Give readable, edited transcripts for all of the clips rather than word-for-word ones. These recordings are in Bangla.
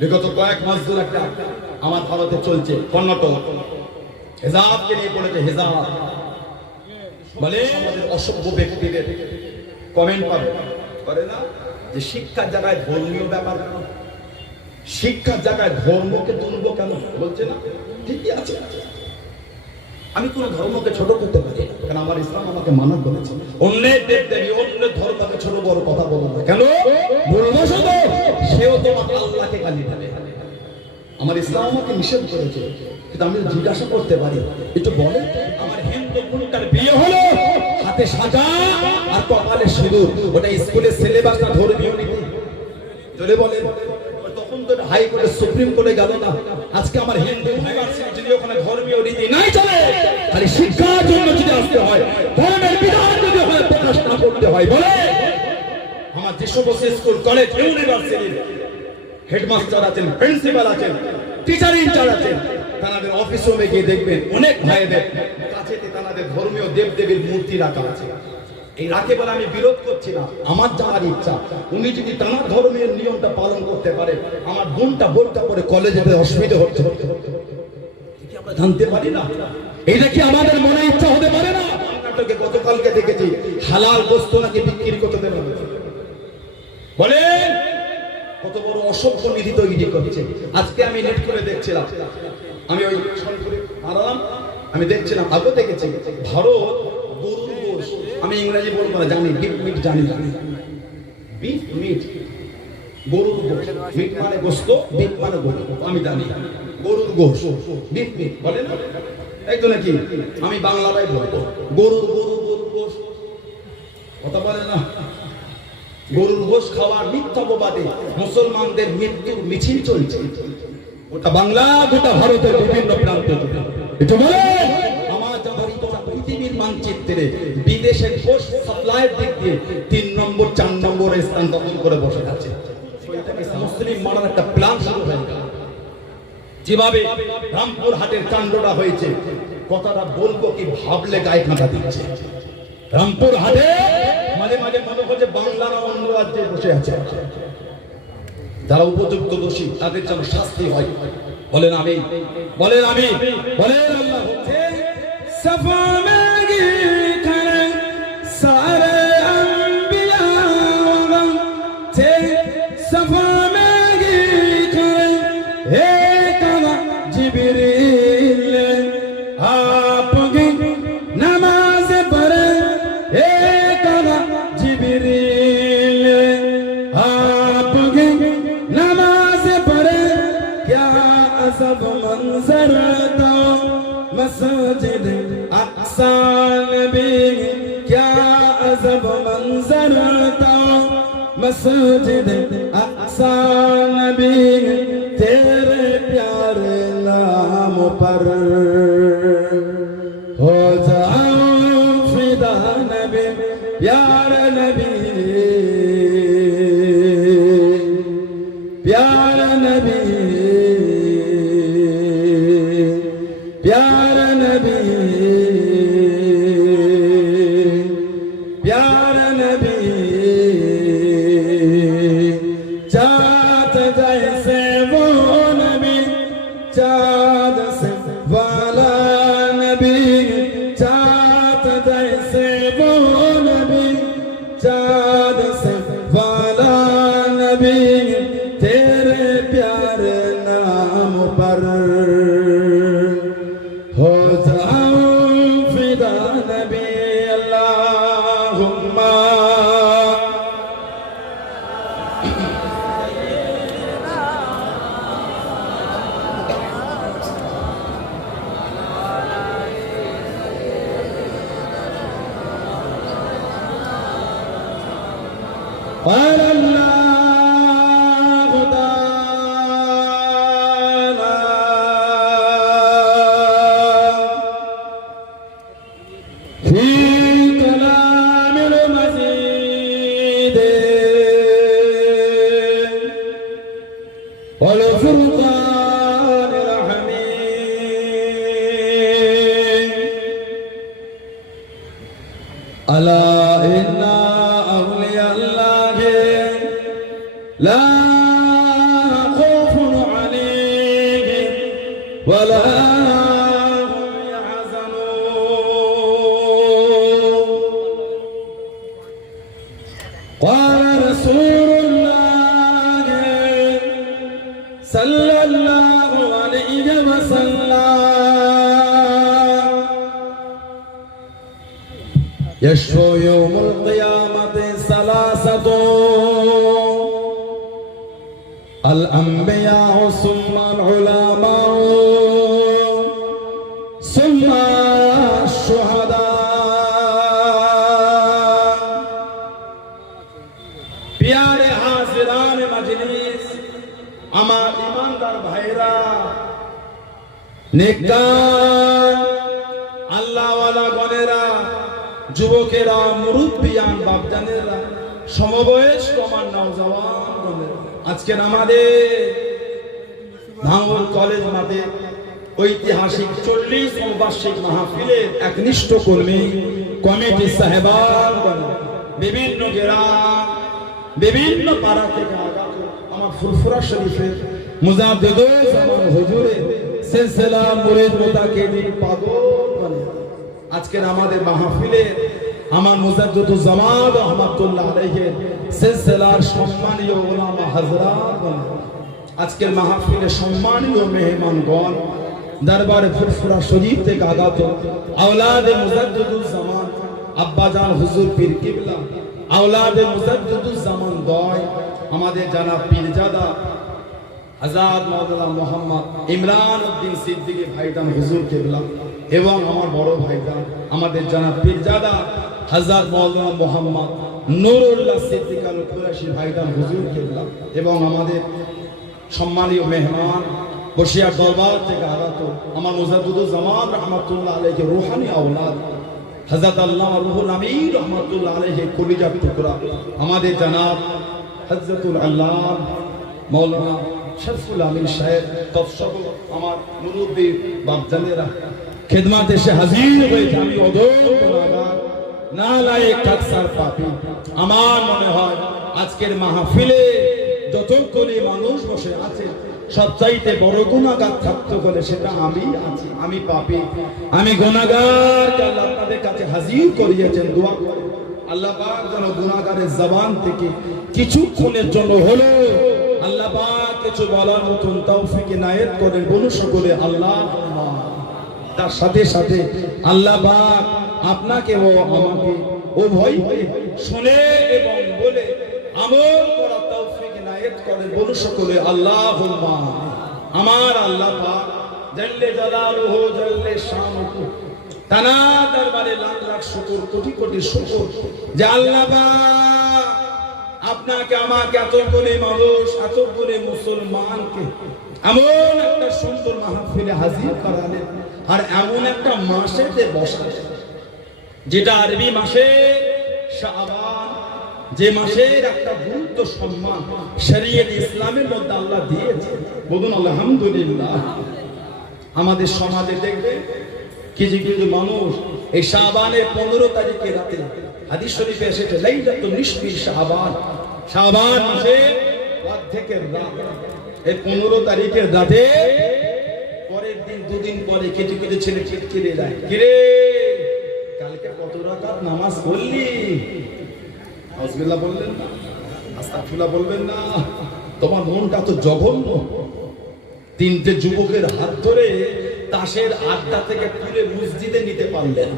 বিগত কয়েক মাস ধরে একটা আমার ভারতে চলছে কর্ণাটক, হেজাবকে নিয়ে বলেছে হেজাব বলে আমাদের অসভ্য ব্যক্তিদের কমেন্ট পাবে করে না যে শিক্ষার জায়গায় ধর্মীয় ব্যাপার কেন, শিক্ষার জায়গায় ধর্মকে তুলবো কেন, বলছে না ঠিকই আছে। আমি কোন ধর্মকে ছোট করতে পারি না, কারণ আমার ইসলাম আমাকে মানা করেছে অন্যের দেবদেবী অন্যের ধর্মকে ছোট বড় কথা বলবো না কেন, বলবো শুধু সেও তোমার আল্লাহকে গালি দেবে। আমার ইসলাম আমাকে নিষেধ করেছে, কিন্তু আমি জিজ্ঞাসা করতে পারি একটু বলে আমার হিন্দু বোনটার বিয়ে হলো হাতে সাজা আর কপালে সিঁদুর, ওটা স্কুলের সিলেবাস না ধর্মীয় নীতি? যদি বলে তখন তো হাইকোর্টে সুপ্রিম কোর্টে গেল না। আজকে আমার হিন্দু ভাই যদি ওখানে ধর্মীয় রীতি নাই চলে, খালি শিক্ষার জন্য যদি আসতে হয়, ধর্মের বিধান যদি হয় প্রকাশ না করতে হয়, বলে আমার যে সমস্ত স্কুল কলেজ ইউনিভার্সিটি হেডমাস্টার আছেন, প্রিন্সিপাল আছেন, টিচার ইনচার্জ আছেন, তাদের অফিস রুমে গিয়ে দেখবেন অনেক ভাইদের কাছে তাদের ধর্মীয় দেবদেবীর মূর্তি রাখা আছে। এই রাখে বলে আমি বিরোধ করছি না, আমার জানার ইচ্ছা উনি যদি তার ধর্মের নিয়মটা পালন করতে পারে, আমার বোনটা বলতে পারে কলেজে অসুবিধা হচ্ছে, আমরা জানতে পারি না? এইটা কি আমাদের মনে ইচ্ছা হতে পারে না? কর্ণাটকে গতকালকে দেখেছি হালাল বস্তু নাকি বিক্রি করতে দেওয়া হয়েছে, বলেন কত বড় অসভ্য নীতি তৈরি করছে। আজকে আমি নেট করে দেখছিলাম, আমি ওই হারালাম, আমি দেখছিলাম আগে দেখেছি ভারত গরুর গোশ, আমি ইংরেজি বলবো না, জানি বিফ মিট, জানি বিফ মিট, গরুর গোশ, মিট মানে গোস্ত, বিফ মানে গরু, আমি জানি গরুর গোশ বিফ মিট বলে না, এই তো নাকি আমি বাংলাটাই বলবো গরুর গরু গরুর গোশ, কথা বলে না। গরুর গোশ খাওয়ার মিথ্যাবাদে মুসলমানদের মৃত্যুর মিছিল চলছে, ওটা বাংলা গোটা ভারতের বিভিন্ন প্রান্তে। এটা বলে আমার পৃথিবীর মানচিত্রে বিদেশের গোশ সাপ্লাইয়ের দিক দিয়ে 3 নম্বর 4 নম্বরে স্থান দখল করে বসে আছে। মুসলিম মারার একটা প্ল্যান শুরু হয়ে গেল। যেভাবে রামপুর হাটের কাণ্ডটা হয়েছে, কথাটা বলবো কি ভাবলে গায়ে কাঁটা দিচ্ছে। রামপুর হাটে মাঝে মাঝে মনে হচ্ছে বাংলার অন্য রাজ্যে বসে আছে, যারা উপযুক্ত দোষী তাদের যেন শাস্তি হয়। বলেন আমি, বলেন আমি, বলেন আল্লাহ হচ্ছে সফা মেগি খানে সারে আম্বিয়া ওয়াগম তে সফা মেগি খানে হে কালা জিবরিল আপকি নামাজ পড়ে হে কালা জিবরিল আপকি नमाज पढ़े क्या अजब मंजर था मस्जिद अक्सा नबी, क्या अजब मंजर था मस्जिद अक्सा नबी, तेरे प्यारे नाम पर हो जाओ फिदा नबी, प्यारे नबी, प्यारा नबी, प्यारा नबी, प्यारा नबी, चाँद जैसे वो नबी, चाँद से वाला नबी, चाँद जैसे वो नबी, चाँद से वाला नबी, तेरे प्यारे नाम पर हो जाओ फिदा नबी, अल्लाहुम्मा والفرقان الحميد ألا إن أولياء الله لا خوف সাল্লাল্লাহু আলাইহি ওয়াসাল্লাম ইয়াশফা ইয়াউমুল কিয়ামাতি সালাসাতু আল আম্বিয়া সুম্মা আল উলামা সুম্মা শুহাদা। প্যারে হাজিরান মজলিস, আমার ইমানদার ভাইরা, নেককার আল্লাহওয়ালা গণেরা, যুবকেরা, মুরব্বিয়ান বাপজানেরা, সমবয়স্ক আমার নওজওয়ান গণেরা, আজকের আমাদের ভাঙড় কলেজ মাঠে ঐতিহাসিক 40 বার্ষিক মাহফিলের একনিষ্ঠ কর্মী কমিটি সাহেবান, বিভিন্ন গ্রাম, বিভিন্ন পাড়া থেকে আগত আমার ফুরফুরা শরীফের মুজাদ্দিদুল জামান হুজুরের সিলসিলা মুরিদ মুতাকিদিন পাগল বলে আজকের আমাদের মাহফিলে আমার মুজাদ্দিদুল জামান রাহমাতুল্লাহ আলাইহি সিলসিলার সম্মানীয় উলামা হযরত বলে আজকের মাহফিলে সম্মানীয় মেহমানগণ, দরবারে ফুরফুরা শরীফ থেকে আগত আওলাদে মুজাদ্দিদুল জামান আব্বাজান হুজুর পীর কিবলা, আওলাদে মুজাদ্দিদুল জামান দয় আমাদের জানা পীরজাদা আজাদ মাওলানা মোহাম্মদ ইমরান উদ্দিন সিদ্দিকী ভাইজান হুজুর কিবলা, এবং আমার বড় ভাইজান আমাদের জানা পীরজাদা হযরত মাওলানা মোহাম্মদ নুরুল্লাহ সিদ্দিক আল কুরাশী ভাইজান হুজুর কিবলা, এবং আমাদের সম্মানীয় মেহমান বসিয়ার দরবার থেকে আগত আমার মুজাদ্দিদুল জামান রাহমাতুল্লাহ আলাইহি রূহানী আওলাদ হযরত আল্লামা রুহুল আমিন রাহমাতুল্লাহ আলাইহি কলিজার টুকরা আমাদের জনাব হযরতুল আল্লামা মাওলানা শরফুল আমিন সাহেব, তফসব আমার মুরব্বি বাপজানেরা খিদমতে এসে হাজির হয়েছে। আমি অদর গুনাহগার, নালায়েক, কাকসার পাপী। আমার মনে হয় আজকের মাহফিলে যতক্ষণই মানুষ বসে আছে সবচাইতে বড় গুনাহগার থাকতে বলে সেটা আমি আছি, আমি পাপী, আমি গুনাহগার। আল্লাহ আপনাদের কাছে হাজির করিয়েছেন, দোয়া করে আল্লাহ পাক যেন গুনাহগারের জবান থেকে কিছুক্ষণের জন্য হলো আল্লাহ পাক কিছু বলার মতন তৌফিক ইনায়েত করেন। বলুন সকলে আল্লাহুম্মা। তার সাথে সাথে আল্লাহ পাক আপনাকে ও আমাকে উভয়কে শুনে এবং বলে আমল করার তৌফিক ইনায়েত করেন। বলুন সকলে আল্লাহুম্মা। আমার আল্লাহ পাক জাল্লে জালালুহু জাল্লে শানুহু তানা দরবারে লাখ লাখ শুকর, কোটি কোটি শুকর যে আল্লাহ পাক আপনাকে আমাকে এত করে মানুষ, এত করে মুসলমানকে এমন একটা সুন্দর মাহফিলে হাজির করালেন, আর এমন একটা মাসেতে বসালেন যেটা আরবি মাসে শাবান, যে মাসের একটা গুরুত্ব সম্মান শরীয়ত ইসলামের মধ্যে আল্লাহ দিয়েছে। বলুন আলহামদুলিল্লাহ। আমাদের সমাজে দেখবে কিছু কিছু মানুষ এই শাবানের 15 তারিখে রাতে, হাদিস শরীফে এসেছে লাইলাতুন নিসফি শাবান, শাবান মাসে অর্ধেকের রাত, এই 15 তারিখের রাতে পরের দিন দুদিন পরে কিছু কিছু ছেলে চিৎকিরে যায়, কিরে কালকে কত রাকাত নামাজ পড়লি? আউযুবিল্লাহ বললেন না, আস্তাগফিরুল্লাহ বলবেন না? তোমার মনটা তো জঘন্য। 3টে যুবকের হাত ধরে তাসের আড্ডা থেকে তুলে মসজিদে নিতে পারলেন।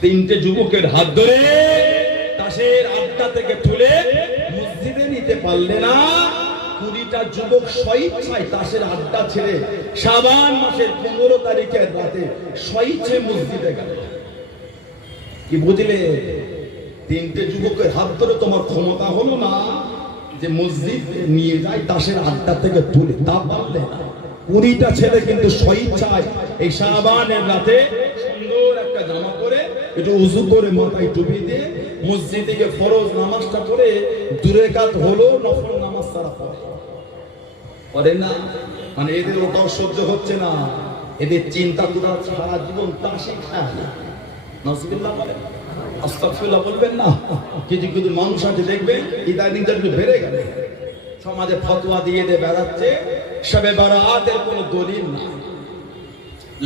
3টে যুবকের হাত ধরে তাসের আড্ডা থেকে তুলে মসজিদে নিতে পারলে না। 20টা যুবক স্বেচ্ছায় তাসের আড্ডা ছেড়ে শাবান মাসের 15 তারিখের রাতে স্বেচ্ছায় মসজিদে গেল। কি বুঝলে? 3টে যুবকের হাত ধরে তোমার ক্ষমতা হলো না যে মসজিদ নিয়ে যায় তাসের আড্ডা থেকে তুলে, তা পারলে না। 20টা ছেলে কিন্তু স্বেচ্ছায় এই শাবানের রাতে সুন্দর একটা জামা পরে, একটু উযু করে, মাথায় টুপি দিয়ে মসজিদে গিয়ে ফরজ নামাজটা পড়ে 2 রাকাত হলো নফল নামাজ সারা পড়ে না। মানে এদের ওটাও সহ্য হচ্ছে না, এদের চিন্তা করা সারা জীবন তাসই খায়। নাউযুবিল্লাহ বলেন, আস্তাগফিরুল্লাহ বলবেন না? কিছু কিছু মানুষ আছে দেখবে ইদানিং একটু বেড়ে গেল, সমাজে ফতোয়া দিয়ে বেড়াচ্ছে শবে বারাতের কোনো দলিল না,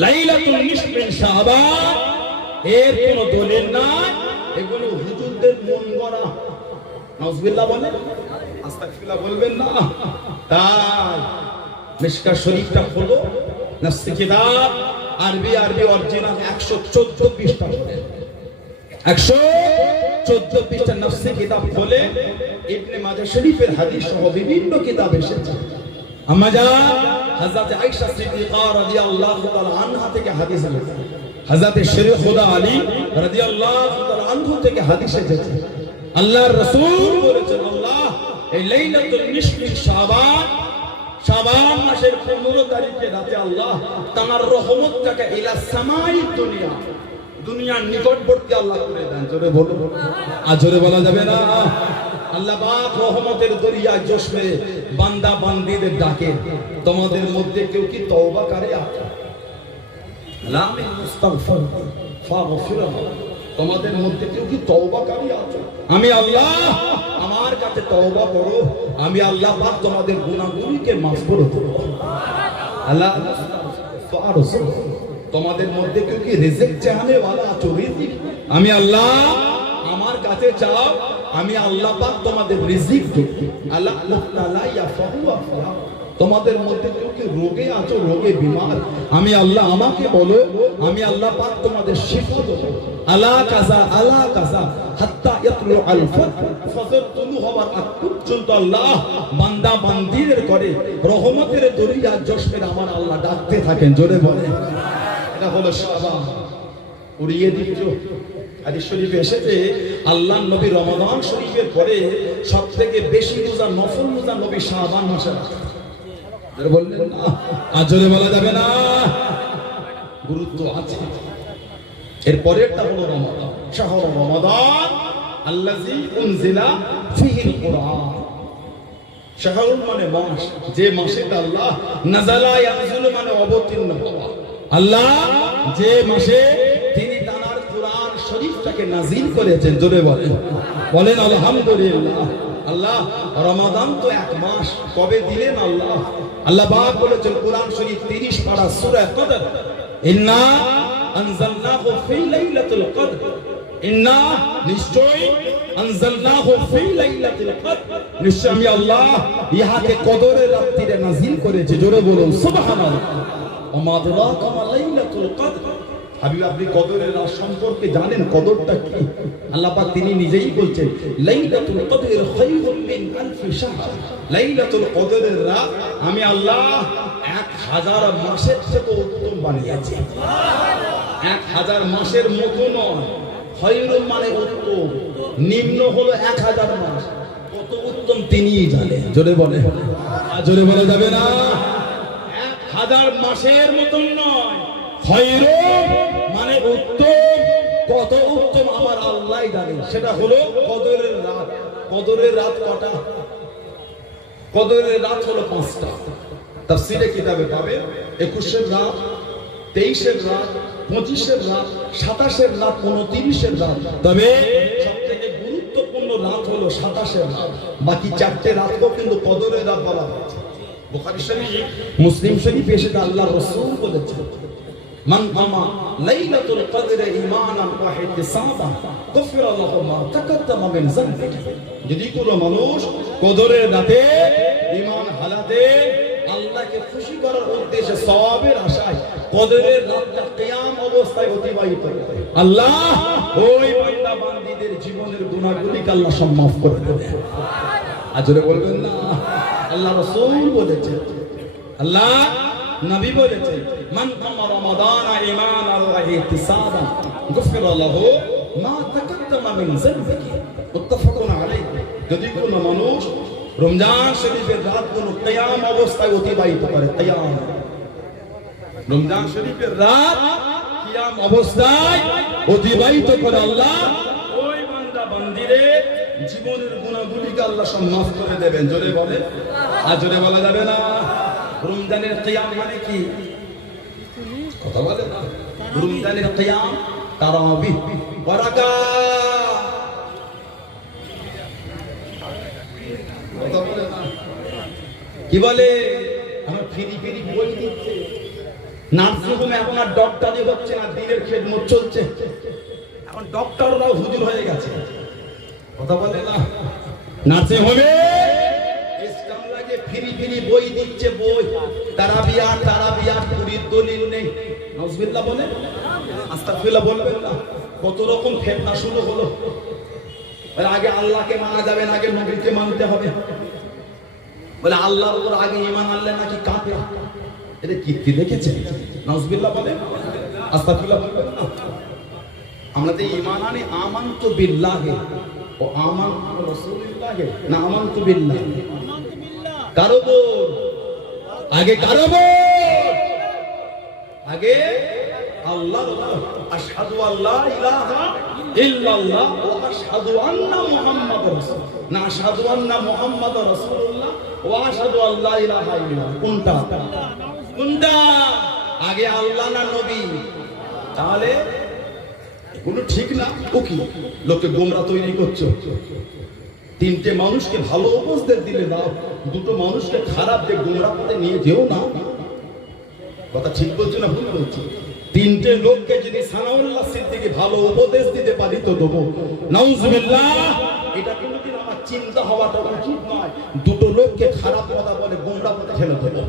লাইলাতুল নিসফি শাবান এর কোনো দলিল নাই, এগুলো হুজুরদের মন গড়া। নাউযুবিল্লাহ বলেন, আস্তাগফিরুল্লাহ বলবেন না? তাই মিশকা শরীফটা হলো নফসি কিতাব, আরবি অরিজিনাল 114 পৃষ্ঠা পড়ে, 114 পৃষ্ঠা নফসি কিতাব বলে ইবনে মাজাহ শরীফের হাদিস সহ বিভিন্ন কিতাব এসেছে। আম্মা জান হযরত আয়েশা সিদ্দিকা রাদিয়াল্লাহু তাআলা আনহা থেকে হাদিস এসেছে, হযরত শেরে খুদা আলী রাদিয়াল্লাহু তাআলা আনহু থেকে হাদিস এসেছে। আল্লাহর রাসূল বলেছেন, আল্লাহ এই লাইলাতুল নিসফি শাবান মাসের 15 তারিখে রাতে আল্লাহ তার রহমতটাকে ইলা সামাই দুনিয়ার নিকটবর্তী আল্লাহ করে দেন। জোরে বলো, আর জোরে বলা যাবে না। আল্লাহ পাক রহমতের দরিয়া জোশে বান্দা বান্দীদের ডাকে, তোমাদের মধ্যে কেউ কি তওবাকারী আছে? লা মিন মুস্তাগফির ফাগফির, তোমাদের মধ্যে কেউ কি তওবাকারী আছে? আমি আল্লাহ আমার কাছে তওবা করো, আমি আল্লাহ পাক তোমাদের গুনাহগুলিকে মাফ করে দেব। আল্লাহ ফারসুল, তোমাদের মধ্যে কেউ কি রিজিক চাহনে वाला আছো? রিজিক আমি আল্লাহ আমার কাছে চাও, আমি আল্লাহ পাক তোমাদের রিজিক দেব। আল্লাহ তাআলা ইয়াফাহু আফা, তোমাদের মধ্যে কেউ কি রোগে আছো, রোগে বিমার, আমি আল্লাহ আমাকে বলো, আমি আল্লাহ পাক তোমাদের শিফা দেব। আলা কাজা হাত্তা ইয়াতলু আল ফজর তুলু হওয়ার আগ পর্যন্ত আল্লাহ বান্দা বান্দীদের করে রহমতের দরিয়া জোশে আমার আল্লাহ ডাকতে থাকেন। জোরে বলে, এটা হলো শাবান। উড়িয়ে দিচ্ছ হাদিস শরীফে এসেছে, আল্লাহর নবী রমাদান শরীফের পরে সবথেকে বেশি রোজা নফল রোজা নবী শাবান মাসে রাখেন। জোরে বললেন না, আর জোরে বলা যাবে না, গুরুত্ব আছে। এর পরেরটা হলো রমাদান, শাহরু রমাদান আল্লাযী উনজিলা ফীহিল কুরআন। শাহরুল মানে মাস, যে মাসে আল্লাহ নাযালা ইয়ানজিলু মানে অবতীর্ণ হওয়া, আল্লাহ যে মাসে তিনি তার কুরআন শরীফটাকে নাযিল করেছেন। জোরে বলেন আলহামদুলিল্লাহ। আল্লাহ রমাদান তো এক মাস কবে দিলেন? আল্লাহ পাক বলেছেন কুরআন শরীফ 30 পারা সূরা কদর, ইন্না আনজালনাহু ফি লাইলাতুল কদর, ইন্না নিশ্চয় আনজালনাহু ফি লাইলাতুল কদর, নিশ্চয় আমি আল্লাহ ইহাকে কদরের রাত্রিতে নাযিল করেছি। জোরে বলুন সুবহানাল্লাহ। ওমা আদরাকা মা লাইলাতুল কদর, হাবিব আপনি কদরের রাত সম্পর্কে জানেন? কদরটা কি? আল্লাহ পাক তিনি নিজেই বলছেন, লাইলাতুল কদর খায়রুম মিন আলফি শাহর, লাইলাতুল কদরের রাত আমি আল্লাহ 1000 মাসের থেকে উত্তম বানিয়েছি। 1000 মাসের মতো নয়, খায়রুম মানে উত্তম, নিম্ন হলো 1000 মাস, কত উত্তম তিনিই জানেন। জোরে বলে, আর জোরে বলা যাবে না। 1000 মাসের মতো নয়, খায়রুম মানে উত্তম, কত উত্তম আমার আল্লাহই জানেন। সেটা হলো কদরের রাত। কদরের রাত কটা? কদরের রাত হলো 5টা। তাফসীরে কিতাবে পাবে 21 রাত, 23 রাত, 25 রাত, 27 রাত, 29 রাত। তবে সবথেকে গুরুত্বপূর্ণ রাত হলো 27 রাত। বাকি 4টে রাতও কিন্তু কদরের রাত বলা হয়েছে। বুখারী শরীফ, মুসলিম শরীফ এসে আল্লাহর রাসূল বলেছেন, মান কামা লাইলাতুল কদর ঈমানান ওয়া ইহতিসাবান গফিরা লাহু মা তাকাদ্দামা মিন যানবিহি, যদি কোনো মানুষ কদরের রাতে ঈমান হালাতে আল্লাহকে খুশি করার উদ্দেশ্যে সওয়াবের আশায় কদরের রাতটা কিয়াম অবস্থায় অতিবাহিত করে, আল্লাহ ওই বান্দা বান্দীদের জীবনের গুনাহগুলিকে আল্লাহ সব মাফ করে দেবে। আজরে বলবেন না, আল্লাহ রাসূল বলেছেন, আল্লাহ নবী বলেছেন, মান কামা রমাদান ঈমানান ওয়া ইহতিসাবান গফিরা লাহু মা তাকাদ্দামা মিন যানবিহি, মুত্তাফাকুন আলাইহি। যদি কোনো মানুষ রমজান শরীফের রাতগুলো কিয়াম অবস্থায় অতিবাহিত করে, কিয়াম রমজান শরীফের রাত কিয়াম অবস্থায় অতিবাহিত করে, আল্লাহ ওই বান্দা বান্দীদের জীবনের গুনাহগুলিকে আল্লাহ সব মাফ করে দেবেন। জোরে বলে, আর জোরে বলা যাবে না। রমজানের কিয়াম মানে কি? কথা বলে না। রমজানের কিয়াম তারাবিহ বারাকাত, কথা বলে না। কি বলে? আমার ফিরি ফিরি বই দিচ্ছে। নার্সিং হোমে এখন আর ডক্টরই হচ্ছে না, দিনের খেদমত চলছে। এখন ডক্টররাও হুজুর হয়ে গেছে। কথা বলে না। নার্সিং হোমে ইসলাম লাগে থেকে ফিরি ফিরি বই দিচ্ছে, বই তারাবিয়ার পুরীর দলিল নেই। নাউজুবিল্লাহ বলে, আস্তাগফিরুল্লাহ বলবেন না। কত রকম ফিতনা শুরু হলো। আগে আল্লাহকে মানা যাবে না, আগে নবীকে মানতে হবে। বলে আল্লাহর উপর আগে ঈমান আনলে নাকি কাফের। এটা কি দেখেছেন? নাউজুবিল্লাহ বলে, আস্তাগফিরুল্লাহ বলবেন না। আমরা তো ঈমান আনি আমানতু বিল্লাহি ও আমানতু রাসূলিল্লাহি, না আমানতু বিল্লাহি। কারো বল আগে, কারো বল আগে আল্লাহ। আশহাদু আল্লা ইলাহা ইল্লাল্লাহ ওয়া আশহাদু আন্না মুহাম্মাদুর রাসূল, না আশহাদু আন্না মুহাম্মাদুর রাসূলুল্লাহ ওয়া আশহাদু আল্লা ইলাহা ইল্লাল্লাহ। কোনটা আগে, আল্লাহ না নবী? তাহলে কোনো ঠিক না। ও কি লোকে গোমরা তৈরি করছো? তিনটে মানুষকে ভালো উপদেশ দিলে দাও, দুটো মানুষকে খারাপ দিয়ে গোমরা পথে নিয়ে যেও না। কথা ঠিক বলছি না ভুল বলছি? তিনটে লোককে যদি সানাউল্লাহ সিদ্দিকী ভালো উপদেশ দিতে পারি তো দেবো। নাউজুবিল্লাহ, এটা কোনোদিন আমার চিন্তা হওয়াটা উচিত নয়। দুটো লোককে খারাপ কথা বলে গোমরা পথে ঠেলে দেবো।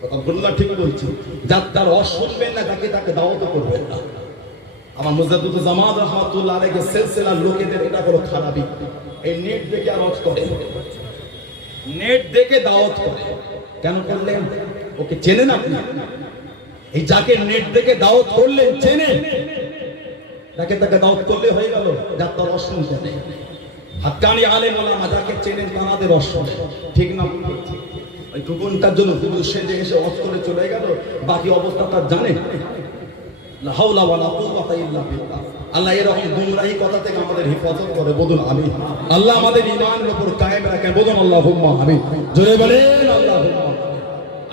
কথা বললাম ঠিক বলছি? যার অশুনবেন না তাকে দাওয়াত করবেন না। আমার মুজাদ্দিদ জামাত রাহমাতুল্লাহ আলাইহি সিলসিলার লোকেদের এটা হলো খারাপই। এই নেট দেখে আওয়াজ করে, নেট দেখে দাওয়াত করে। কেন করলেন? ওকে চেনেন আপনি? এই যাকে নেট দেখে দাওয়াত করলেন চেনেন, তাকে দাওয়াত করলে হয়ে গেল। যার তার অশুনতে নেই। হাক্কানি আলেম ওলামা যাকে চেনেন তাদের অশুন, ঠিক না? ওই টুকুনটার জন্য শুধু সেজে এসে ওয়াজ করে চলে গেল, বাকি অবস্থা তার জানেন। লা হাওলা ওয়ালা কুওয়াতা ইল্লা বিল্লাহ। আল্লাহ এরকম গুমরাহি কথা থেকে আমাদের হেফাজত করে, বলুন আমিন। আল্লাহ আমাদের ঈমানের উপর কায়েম রাখেন, বলুন আল্লাহুম্মা আমিন। জোরে বলেন আল্লাহুম্মা।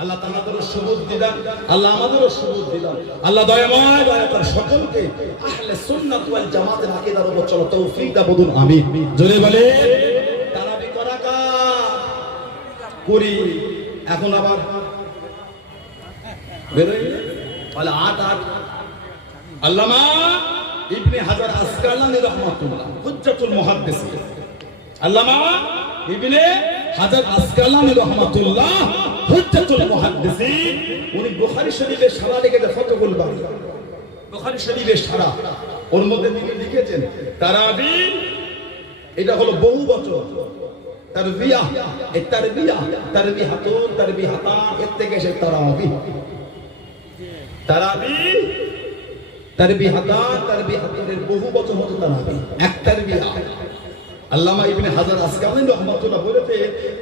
আল্লাহ তাআলার সুবুত দিলেন, আল্লাহ আমাদেরও সুবুত দিলেন। আল্লাহ দয়াময় দয়া করে সকলকে আহলে সুন্নাত ওয়াল জামাতের আকীদার উপর চলো তৌফিক দাও, বলুন আমিন। জোরে বলেন। তারাবি করা করি এখন আবার বেরোয় বলে ৮ আল্লামা ইবনে হাজার আসকালানী রাহমাতুল্লাহ হুজ্জাতুল মুহাদ্দিসিন, আল্লামা ইবনে হাজার আসকালানী রাহমাতুল্লাহ হুজ্জাতুল মুহাদ্দিসিন, উনি বুখারী শরীফের সারা লিখেছেন, ফতহুল বারী বুখারী শরীফের সারা। ওর মধ্যে তিনি লিখেছেন তারাবি, এটা হলো বহু বচন। তারবিয়া, এই তারবিয়া, তারবিহাতুন, তারবিহাতান, এর থেকে এসে তারাবি। তারাবি, তারবিহাতান, তারবিহাতুনের বহু বচন হতো তারাবি, এক তারবিয়া। আল্লামা ইবনে হাজার আসকালানী রাহমাতুল্লাহ বলেছে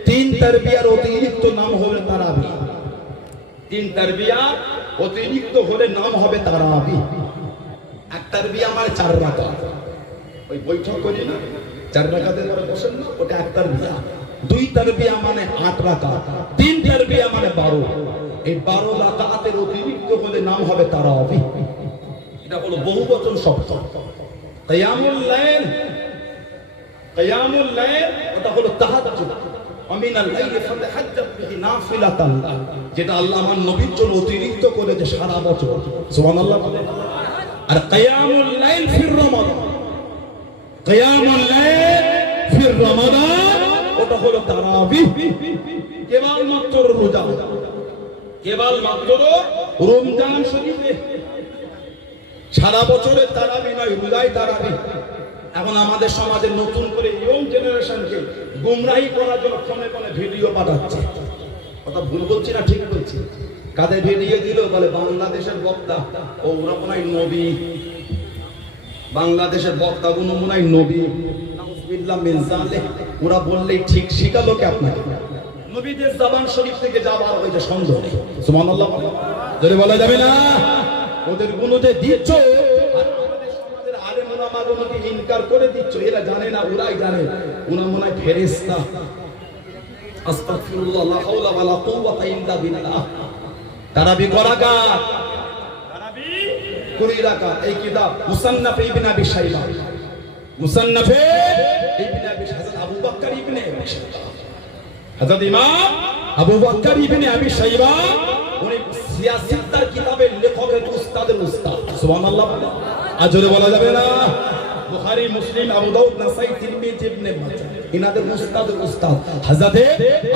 ৩ তারবিয়ার অতিরিক্ত নাম হবে তারাবি। ৩ তারবিয়ার অতিরিক্ত হলে নাম হবে তারাবি। এক তারবিয়া মানে ৪ রাকাত। ওই বৈঠক করি না ৪ রাকাতের পরে বসেন না, ওটা এক তারবিয়া। ২ তারবিয়া মানে ৮ রাকাত, ৩ তারবিয়া মানে ১২। এই ১২ রাকাতের অতিরিক্ত হলে নাম হবে তারাবি। এটা হলো বহুবচন শব্দ। কিয়ামুল লাইল, কিয়ামুল লাইল ওটা হলো তাহাজ্জুদ। আমিনাল লাইলি ফাতাহাজ্জাত বিহি নাফিলাতান, যেটা আল্লাহ আমার নবীর জন্য অতিরিক্ত করেছে সারা বছর। সুবহানাল্লাহ। আর কিয়ামুল লাইল ফির রমাদান, কিয়ামুল লাইল ফির রমাদান ওটা হলো তারাবি। কেবলমাত্র রোজা, কেবলমাত্র রমজান শরীফে, সারা বছরের তারাবি নয়, রোজাই তারাবি। এখন আমাদের সমাজে নতুন করে ইয়ং জেনারেশনকে গুমরাহি করার জন্য ফোনে ফোনে ভিডিও পাঠাচ্ছে। কথা ভুল বলছি না ঠিক বলছি? কাদের ভিডিও দিল বলে বাংলাদেশের বক্তা, ও ওরা মনে হয় নবী, বাংলাদেশের বক্তা গুলো মনে হয় নবী। নাউজুবিল্লাহ মিন যালিক। ওরা বললেই ঠিক শিখালো কে আপনাকে? নবীদের জবান শরীফ থেকে যা বার হয়েছে সন্দেহ নেই। সুবহানাল্লাহ জোরে বলা যাবে না? ওদের গুণতে দিচ্ছ আর আমাদের সমাজের আলেম ওলামাগুলোকে ইনকার করে দিচ্ছ। এরা জানে না, ওরাই জানে। ওরা মনে হয় ফেরেশতা। আস্তাগফিরুল্লাহ, লা হাওলা ওয়ালা কুওয়াতা ইল্লা বিল্লাহ। তারাবি করা কার? তারাবি 20 রাকাত। এই কিতাব মুসান্নাফে ইবনে আবি শাইবা, মুসান্নাফে ইবনে আবি শাইবা, আবু বকর ইবনে আবি শাইবা, হযরত ইমাম আবু বকর ইবনে আবি শাইবা উনি সিয়াসিত্তার কিতাবের লেখকের উস্তাদের উস্তাদ। সুবহানাল্লাহ। আজরে বলা যাবে না? বুখারী, মুসলিম, আবু দাউদ, নাসাই, তিরমিজি, ইবনে মাজাহ, ইনাদের উস্তাদের উস্তাদ হযরতে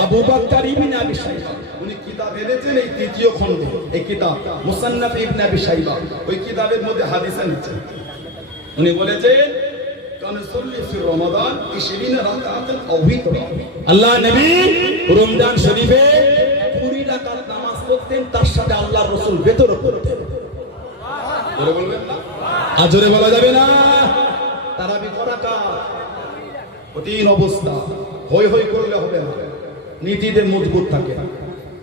আবু বকর ইবনে আবি শাইবা, উনি কিতাব এনেছেন এই তৃতীয় খণ্ডে, এই কিতাব মুসান্নাফ ইবনে আবি শাইবা, ওই কিতাবের মধ্যে হাদিস এনেছেন। উনি বলেছেন কান সাল্লি ফি রমাদান 20 রাকাতান আও বিতরা, আল্লাহ নবী রমজান শরীফে 20 রাকাত নামাজ পড়তেন, তার সাথে আল্লাহর রাসূল বেতর পড়তেন। জোরে বলবেন না? আর জোরে বলা যাবে না? তারাবি করা কাজ কঠিন অবস্থা, হই হই করলে হবে না, নীতিতে মজবুত থাকে।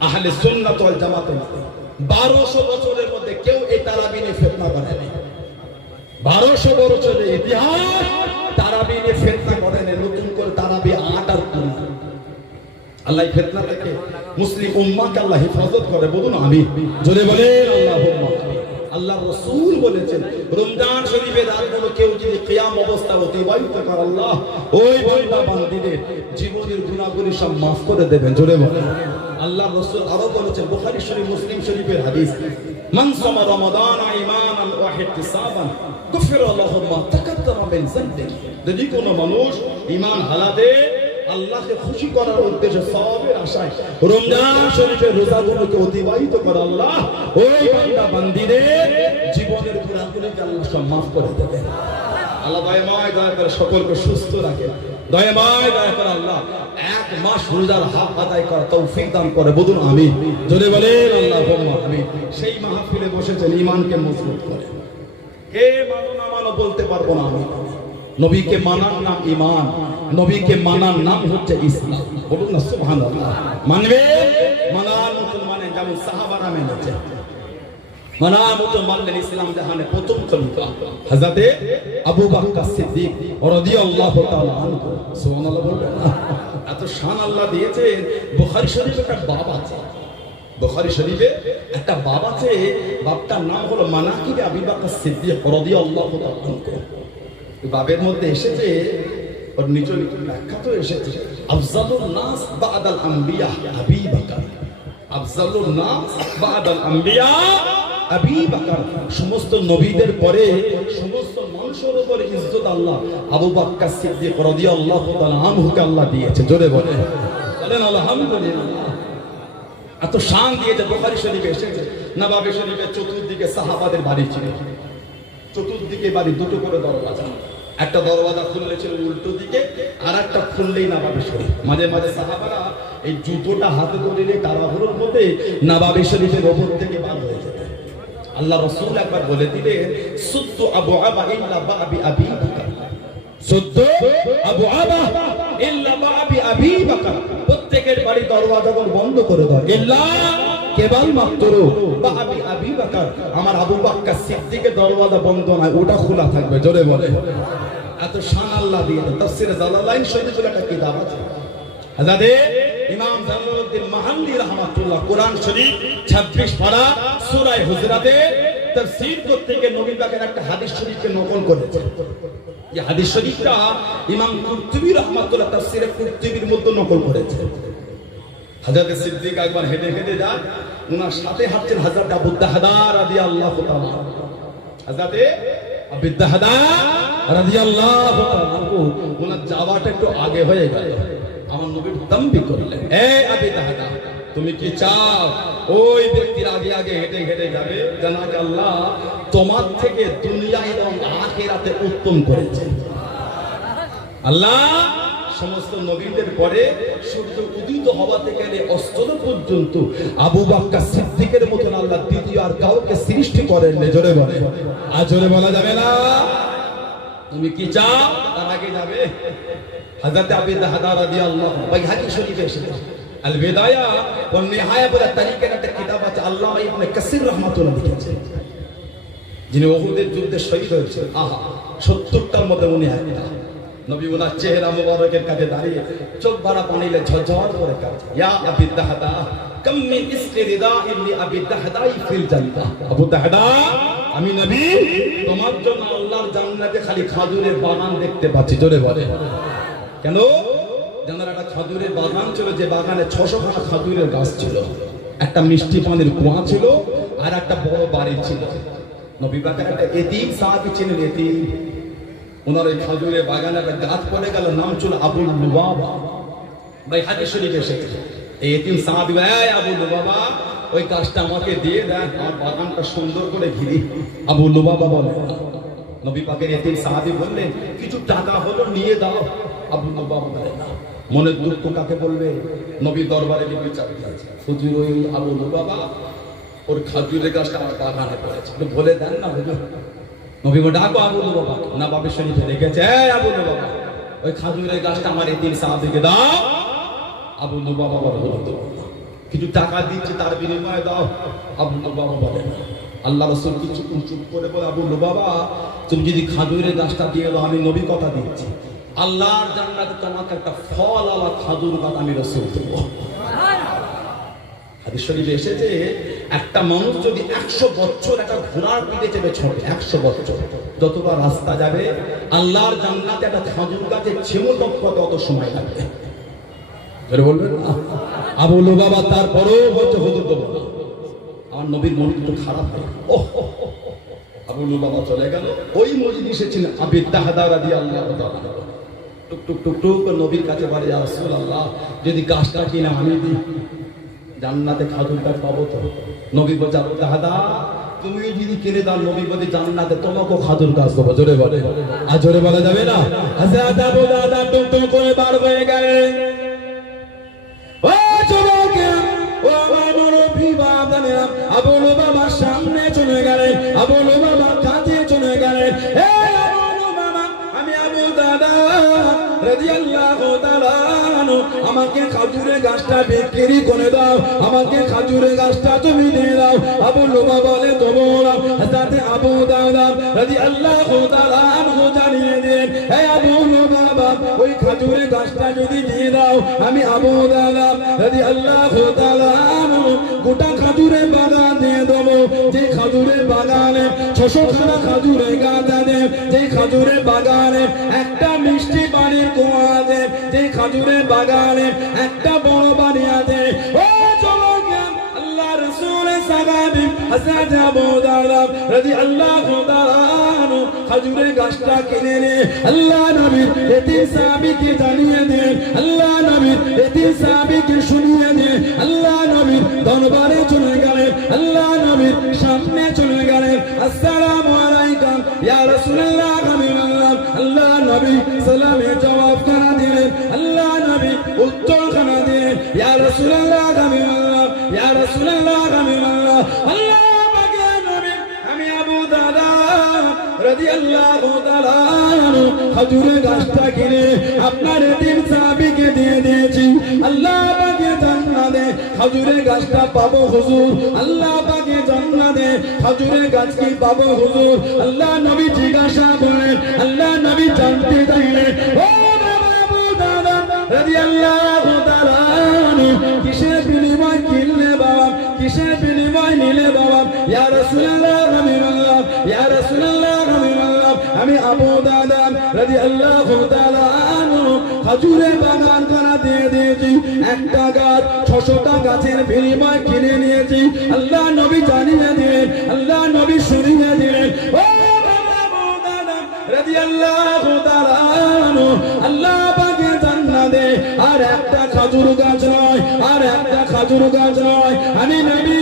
আহলে সুন্নাত ওয়াল জামাতের 1200 বছরের মধ্যে কেউ এই তারাবি নিয়ে ফিতনা করেনি। 1200 বছরের ইতিহাস তারাবি নিয়ে ফিতনা করেনি। নতুন করে তারাবি 8 আর 9, আল্লাহ ফিতনা থেকে মুসলিম উম্মাহকে আল্লাহ হেফাজত করে। বলুন আমিন। জোরে বলেন আল্লাহুম্মা। আল্লাহ রাসূল বলেছেন রমজান শরীফের রাতগুলো কেউ যদি কিয়াম অবস্থা অতিবাহিত করে, আল্লাহ ওই বান্দা বান্দীদের জীবনের গুনাহগুলো সব maaf করে দেবেন। জোরে বলেন। আল্লাহ রাসূল আরো বলেছেন বুখারী শরীফ, মুসলিম শরীফের হাদিস, মান সামা রমাদান ঈমানান ওয়া ইহতিসাবান গুফিরা লাহু মা তাকাদ্দামা মিন যানবিহি। যদি কোনো মানুষ ঈমান হালাতে আল্লাহকে খুশি করার উদ্দেশ্যে সওয়াবের আশায় রমজান শরীফের রোজাগুলোকে অতিবাহিত করে, আল্লাহ ওই বান্দা বান্দীদের জীবনের গুনাহগুলোকে আল্লাহ সব maaf করে দেবেন। আল্লাহ দয়াময় দয়া করে সকলকে সুস্থ রাখে। দয়াময় দয়া করে আল্লাহ 1 মাস রোজার হক আদায় করার তৌফিক দান করে। বলুন আমিন। জোরে বলেন আল্লাহুম্মা আমিন। সেই মাহফিলে বসেছেন ঈমানকে মজবুত করে। কে মানো না মানো বলতে পারবো না আমি। নবীকে মানার নাম ঈমান, নবীকে মানার নাম হচ্ছে ইসলাম। বলুন না সুবহানাল্লাহ। মানবে, মানার মতো মানে যেমন সাহাবারা মেনেছে, মানার মতো মানলেন ইসলাম জাহানের প্রথম খলিফা হযরতে আবু বকর সিদ্দিক রাদিয়াল্লাহু তাআলা আনহু। সুবহানাল্লাহ বলবেন না? এত শান আল্লাহ দিয়েছেন। বুখারী শরীফে একটা বাব আছে, বুখারী শরীফে একটা বাব আছে, বাবটার নাম হলো মানাকিব আবু বকর সিদ্দিক রাদিয়াল্লাহু তাআলা আনহু। বাবের মধ্যে এসেছে, ওর নিচে ব্যাখ্যা তো এসেছে, আফজালুন নাস বাদাল আম্বিয়া আবু বকর, আফজালুন নাস বাদাল আম্বিয়া আবু বকর। সমস্ত নবীদের পরে সমস্ত মানুষের উপরে ইজ্জত আল্লাহ আবু বকর সিদ্দিক রাদিয়াল্লাহু তাআলা আনহুকে আল্লাহ দিয়েছে। জোরে বলেন আলহামদুলিল্লাহ। এত শান দিয়েছে। বুখারী শরীফে এসেছে নবাবী শরীফের চতুর্দিকে সাহাবাদের বাড়ি ছিল, চতুর্দিকে বাড়ি দুটো করে দরওয়াজা, একটা দরওয়াজা খুললে ছিল উল্টো দিকে, আর একটা খুললেই নবাবী শরীফ। মাঝে মাঝে সাহাবারা এই জুতোটা হাতে করে নিয়ে তাড়াহুড়োর মধ্যে নবাবী শরীফের ওপর থেকে বার হয়ে যেত। আল্লাহ রাসূল একবার বলে দিলেন সুদ্দু আবু আবা ইল্লা বাবি আবি বকর, সুদ্দু আবু আবা ইল্লা বাবি আবি বকর। প্রত্যেকের বাড়ি দরওয়াজাগুলো বন্ধ করে দাও, ইল্লা কেবল মাত্র বাবি আবি বকর, আমার আবু বকর সিদ্দিকের দরওয়াজা বন্ধ নয়, ওটা খোলা থাকবে। জোরে বলে। এত শান আল্লাহ দিয়ে। তাফসীরে জালালাইন শরীফের একটা কিতাব আছে, হযরত ইমাম জালালউদ্দিন মাহাল্লি রাহমাতুল্লাহ কোরআন শরীফ 26 পারা সূরা হুজরাতে তাফসীর করতে গিয়ে নবী পাকের একটা হাদিস শরীফকে নকল করেছে। এই হাদিস শরীফটা ইমাম কুরতুবী রাহমাতুল্লাহ তাফসীরে কুরতুবীর মধ্যে নকল করেছে। হযরত সিদ্দিক একবার হেঁটে হেঁটে যান, ওনার সাথে হাঁটছেন হযরত আবু দাহদা রাদিয়াল্লাহু তাআলা। হযরত আবু দাহদা রাদিয়াল্লাহু তাআলা ওনার যাওয়াটা একটু আগে হয়ে গেল। আমার নবী তাম্বি করলেন, এই আবু দাহদা তুমি কি চাও ওই ব্যক্তির আগে আগে হেঁটে হেঁটে যাবে জানাকে আল্লাহ তোমার থেকে দুনিয়া এবং আখিরাতে উত্তম করেছে। আল্লাহ সমস্ত নবীদের পরে সূর্য উদিত হওয়া থেকে অস্ত পর্যন্ত আবু বকর সিদ্দিকের মতন আল্লাহ দ্বিতীয় আর কাউকে সৃষ্টি করেন না। জোরে বলে। আর জোরে বলা যাবে না। তুমি কি চাও তার আগে যাবে। হযরত আবু দাহদা রাদিয়াল্লাহু বাইহাকি শরীফে এসেছে আল বিদায়া ওয়ান নিহায়া বলে তারিখের একটা কিতাব আছে, আল্লামা ইবনে কাসির রাহমাতুল্লাহ লিখেছেন, যিনি উহুদের যুদ্ধে শহীদ হয়েছেন। আহা 70টার মধ্যে উনি একটা নবী ওনার চেহারা মুবারকের কাছে দাঁড়িয়ে চোখ ভরা পানিলে ঝরঝর করে কাঁদছে, ইয়া আবু দাহদা কাম মিন ইসরিদা ইবনি আবি দাহদাই ফিল জান্নাহ। আবু দাহদা আমি নবী তোমার জন্য আল্লাহর জান্নাতে খালি খেজুরের বাগান দেখতে পাচ্ছি। জোরে বলে। কেন? জানার একটা খেজুরের বাগান ছিল, যে বাগানে 600 খানা খেজুরের গাছ ছিল, একটা মিষ্টি পানির কুয়া ছিল, আর একটা বড় বাড়ি ছিল। নবী পাকের একটা এতিম সাহাবী ছিলেন, এতিম ওনার ওই খাজুরের বাগানে একটা গাছ পড়ে গেল, নাম ছিল আবু লুবাবা। ভাই হাদিস শরীফে এসেছে, এই এতিম সাহাবী ভাই, আবু লুবাবা ওই গাছটা আমাকে দিয়ে দেন, আমার বাগানটা সুন্দর করে ঘিরি। আবু লুবাবা বলে, নবী পাকের এতিম সাহাবী বললেন, কিছু টাকা হলো নিয়ে দাও। আবু লুবাবা বলে না, মনের দুঃখ কাকে বলবে? নবী দরবারে গিয়ে বিচার দিয়েছে, হুজুর ওই আবু লুবাবা ওর খাজুরের গাছটা আমার বাগানে পড়েছে, একটু বলে দেন না হুজুর। নবী বলে, ডাকো আবু লুবাবা। নবাবে শরীফে লিখেছে, এই আবু লুবাবা ওই খাজুরের গাছটা আমার এতিম সাহাবীকে দাও। আবু লুবাবা বলে, কিছু টাকা দিচ্ছে তার বিনিময়ে দাও। আবু লুবাবা বলে না। আল্লাহ রাসূল কিছুক্ষণ চুপ করে বলে, আবু লুবাবা তুমি যদি খাজুরের গাছটা দিয়ে দাও, আমি নবী কথা দিচ্ছি, আল্লাহর জান্নাতে তোমাকে একটা ফল আলা খাজুর গাছ আমি রাসূল দেব। হাদিস শরীফে এসেছে, একটা মানুষ যদি 100 বছর একটা ঘোড়ার পিঠে চেপে ছোটে, 100 বছর যতবার রাস্তা যাবে, আল্লাহর জান্নাতে একটা খাজুর গাছের ছেমু টপকাতে অত সময় লাগবে। বলবেন আবু লুবাবা তারপরেও বলছে, হুজুর দেবো না। আমার নবীর মন একটু খারাপ হয়। আবু লুবাবা চলে গেল। ওই মজলিসে ছিলেন আবু দাহদা রাদিয়াল্লাহু তাআলা। টুক টুক টুক টুক নবীর কাছে বাড়ি, ইয়া রাসূলুল্লাহ যদি গাছটা কিনা আমি দিই, জান্নাতে খাজুরটা পাবো তো? নবী বলছে, আবু দাহদা তুমি যদি কিনে দাও, নবী বলে জান্নাতে তোমাকেও খাজুর গাছ দেবো। জোরে বলে, আর জোরে বলা যাবে না? হযরত আবু দাহদা টুক টুক করে বার হয়ে গেলেন। আবু লুবাবা সামনে চলে গেলেন, আবু লুবাবা কাছে চলে গেলেন। আবু লুবাবা, আমি আবু দাদা রাদিয়াল্লাহু তাআলা আনহু, আমাকে খাজুরের গাছটা বিক্রি করে দাও, আমাকে খাজুরের গাছটা তুমি দিয়ে দাও। আবু লুবাবা বলে, দেবো না। হযরত আবু দাদা রাদিয়াল্লাহু তাআলা আনহু জানিয়ে দেন, হে আবু লুবাবা ওই খাজুরের গাছটা যদি দিয়ে দাও, আমি আবু দাদা রাদিয়াল্লাহু তাআলা আনহু গোটা খাজুরের বাগান দিয়ে দেবো। যে খাজুরের বাগানে 600 খানা খাজুরের গাছ আছে, যে খাজুরের বাগানে একটা মিষ্টি পানির কুয়া আছে, যে খাজুরের বাগানে একটা বড় বাড়ি আছে। ও যুবক, আল্লাহ রাসূলের সাহাবী হযরত আবু দারদা রাদিয়াল্লাহু তাআলা আনহু খাজুরের গাছটা কিনে নিয়ে আল্লাহ নবীর এতিম সাহাবীকে জানিয়ে দেন, আল্লাহ নবীর এতিম সাহাবীকে শুনিয়ে দেন। আল্লাহ নবীর দরবারে চলে গেলেন, আল্লাহ নবীর সামনে চলে গেলেন। আসসালামু আলাইকুম ইয়া রাসূলুল্লাহ, হাবিবাল্লাহ। আল্লাহ নবী সালামের জবাব খানা দিলেন, আল্লাহ নবী উত্তর খানা দিলেন, ইয়া রাসূলুল্লাহ, হাবিবাল্লাহ, ইয়া রাসূলুল্লাহ, হাবিবাল্লাহ। আল্লাহ পাকের নবী, আমি আবু দাদা রাদিয়াল্লাহু তাআলা আনহু খাজুরের গাছটা কিনে আপনার এতিম সাহাবীকে দিয়ে দিয়েছি। আল্লাহ পাকে জান্নাতে খাজুরের গাছটা পাবো হুজুর, আল্লাহ পাকে জান্নাতে খাজুরের গাছ কি পাবো হুজুর? আল্লাহ নবী জিজ্ঞাসা করেন, আল্লাহ নবী জানতে চাইলেন, ও বাবা আবু দাদা রাদিয়াল্লাহু তাআলা আনহু কিসের বিনিময় কিনলে বাবা, কিসের বিনিময় নিলে বাবা? ইয়া রাসূলুল্লাহ, হাবিবাল্লাহ, ইয়া রাসূলুল্লাহ, হাবিবাল্লাহ, আমি আবু দাদা রাদিয়াল্লাহু তাআলা আনহু খাজুরের বাগান খানা দিয়ে দিয়েছি, একটা গাছ 600টা গাছের বিনিময় কিনে নিয়েছি। আল্লাহ নবী জানিয়ে দিলেন, আল্লাহ নবী শুনিয়ে দিলেন, ও বাবা আবু দাদা রাদিয়াল্লাহু তাআলা আনহু আল্লাহ পাকে জান্নাতে আর একটা খাজুর গাছ নয়, আর একটা খাজুর গাছ নয়, আমি নবী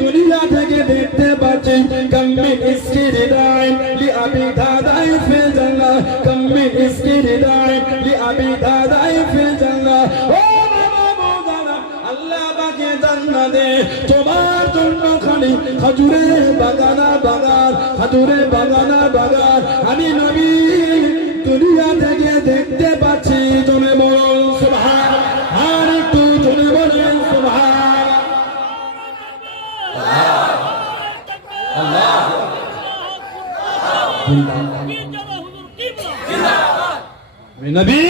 দুনিয়া থেকে দেখতে পাচ্ছি। কাম্মিন ইসকিরিদাই লি আবি দাদাই ফিল জান্নাহ, কাম্মিন ইসকিরিদাই লি আবি দাদাই ফিল জান্নাহ। ও বাবা বাবা, আল্লাহ পাকে জান্নাতে তোমার জন্য খালি খাজুরের বাগানা বাগান, খাজুরের বাগানা বাগান আমি নবী দুনিয়া থেকে দেখতে পাচ্ছি। জনে বলুন সুবহানাল্লাহ, আর একটু জনে বলেন সুবহানাল্লাহ। নবী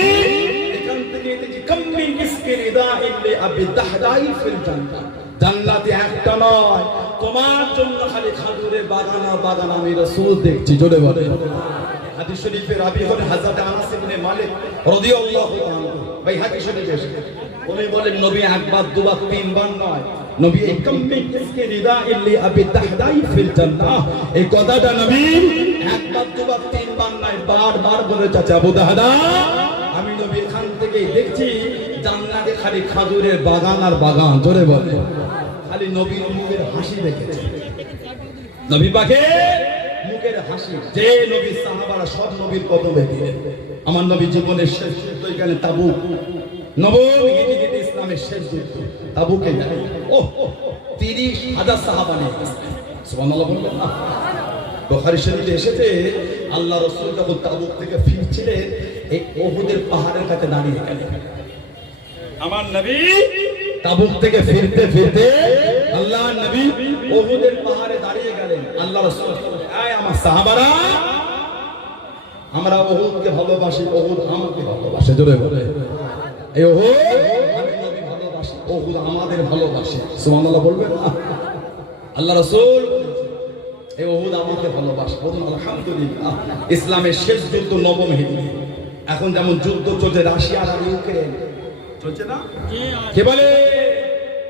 এখান থেকে এসেছি, কাম্মিন ইসকিরিদাইন লি আবি দাহদাই ফিল জান্নাহ, জান্নাতে একটা নয় তোমার জন্য খালি খাজুরের বাগান বাগান আমি রাসূল দেখছি। জোরে বলে। হাদিস শরীফে রাবি হলেন হযরত আনাস ইবনে মালিক রাদিয়াল্লাহু তাআলা, ভাই হাদিস শরীফে উনি বলেন নবী একবার দুবার তিনবার নয়, নবী কাম্মিন ইসকে রিদা ইল্লি আবি তাহদাই ফিল জান্নাহ, এই কথাটা নবী একবার দুবার তিনবার নয় বারবার বলে যাচ্ছে। আবু দাহদা, আমি নবী এখান থেকে দেখছি জান্নাতে খালি খাজুরের বাগান আর বাগান, জোরে বলে খালি নবীর মুখের হাসি দেখেছে, নবী পাকে মুখের হাসি। যে নবীর সাহাবারা সব নবীর কদমে দিলেন। আমার নবী জীবনের শেষ যুদ্ধ এখানে তাবুক, নবম হিজরিতে ইসলামের শেষ যুদ্ধ তাবুকে গেলেন। ও 30,000 সাহাবা নিয়ে গেছেন, সুবহানাল্লাহ বলবেন না? বুখারী শরীফে এসেছে আল্লাহ রাসূল যখন তাবুক থেকে ফিরছিলেন এই উহুদের পাহাড়ের কাছে দাঁড়িয়ে গেলেন। আমার নবী তাবুক থেকে ফিরতে ফিরতে আল্লাহর নবী উহুদের পাহাড়ে দাঁড়িয়ে গেলেন। আল্লাহ রাসূল, এই আমার সাহাবারা, আমরা উহুদকে ভালোবাসি, উহুদ আমাকে ভালোবাসে, জোরে বলে এই উহুদ আমি নবী ভালোবাসি, উহুদ আমাদের ভালোবাসে, সুবহানাল্লাহ বলবেন না? আল্লাহ রাসূল এই উহুদ আমাকে ভালোবাসে, বলুন আলহামদুলিল্লাহ। ইসলামের শেষ যুদ্ধ নবম হিজরি। এখন যেমন যুদ্ধ চলছে রাশিয়া আর ইউক্রেন, চলছে না? কে বলে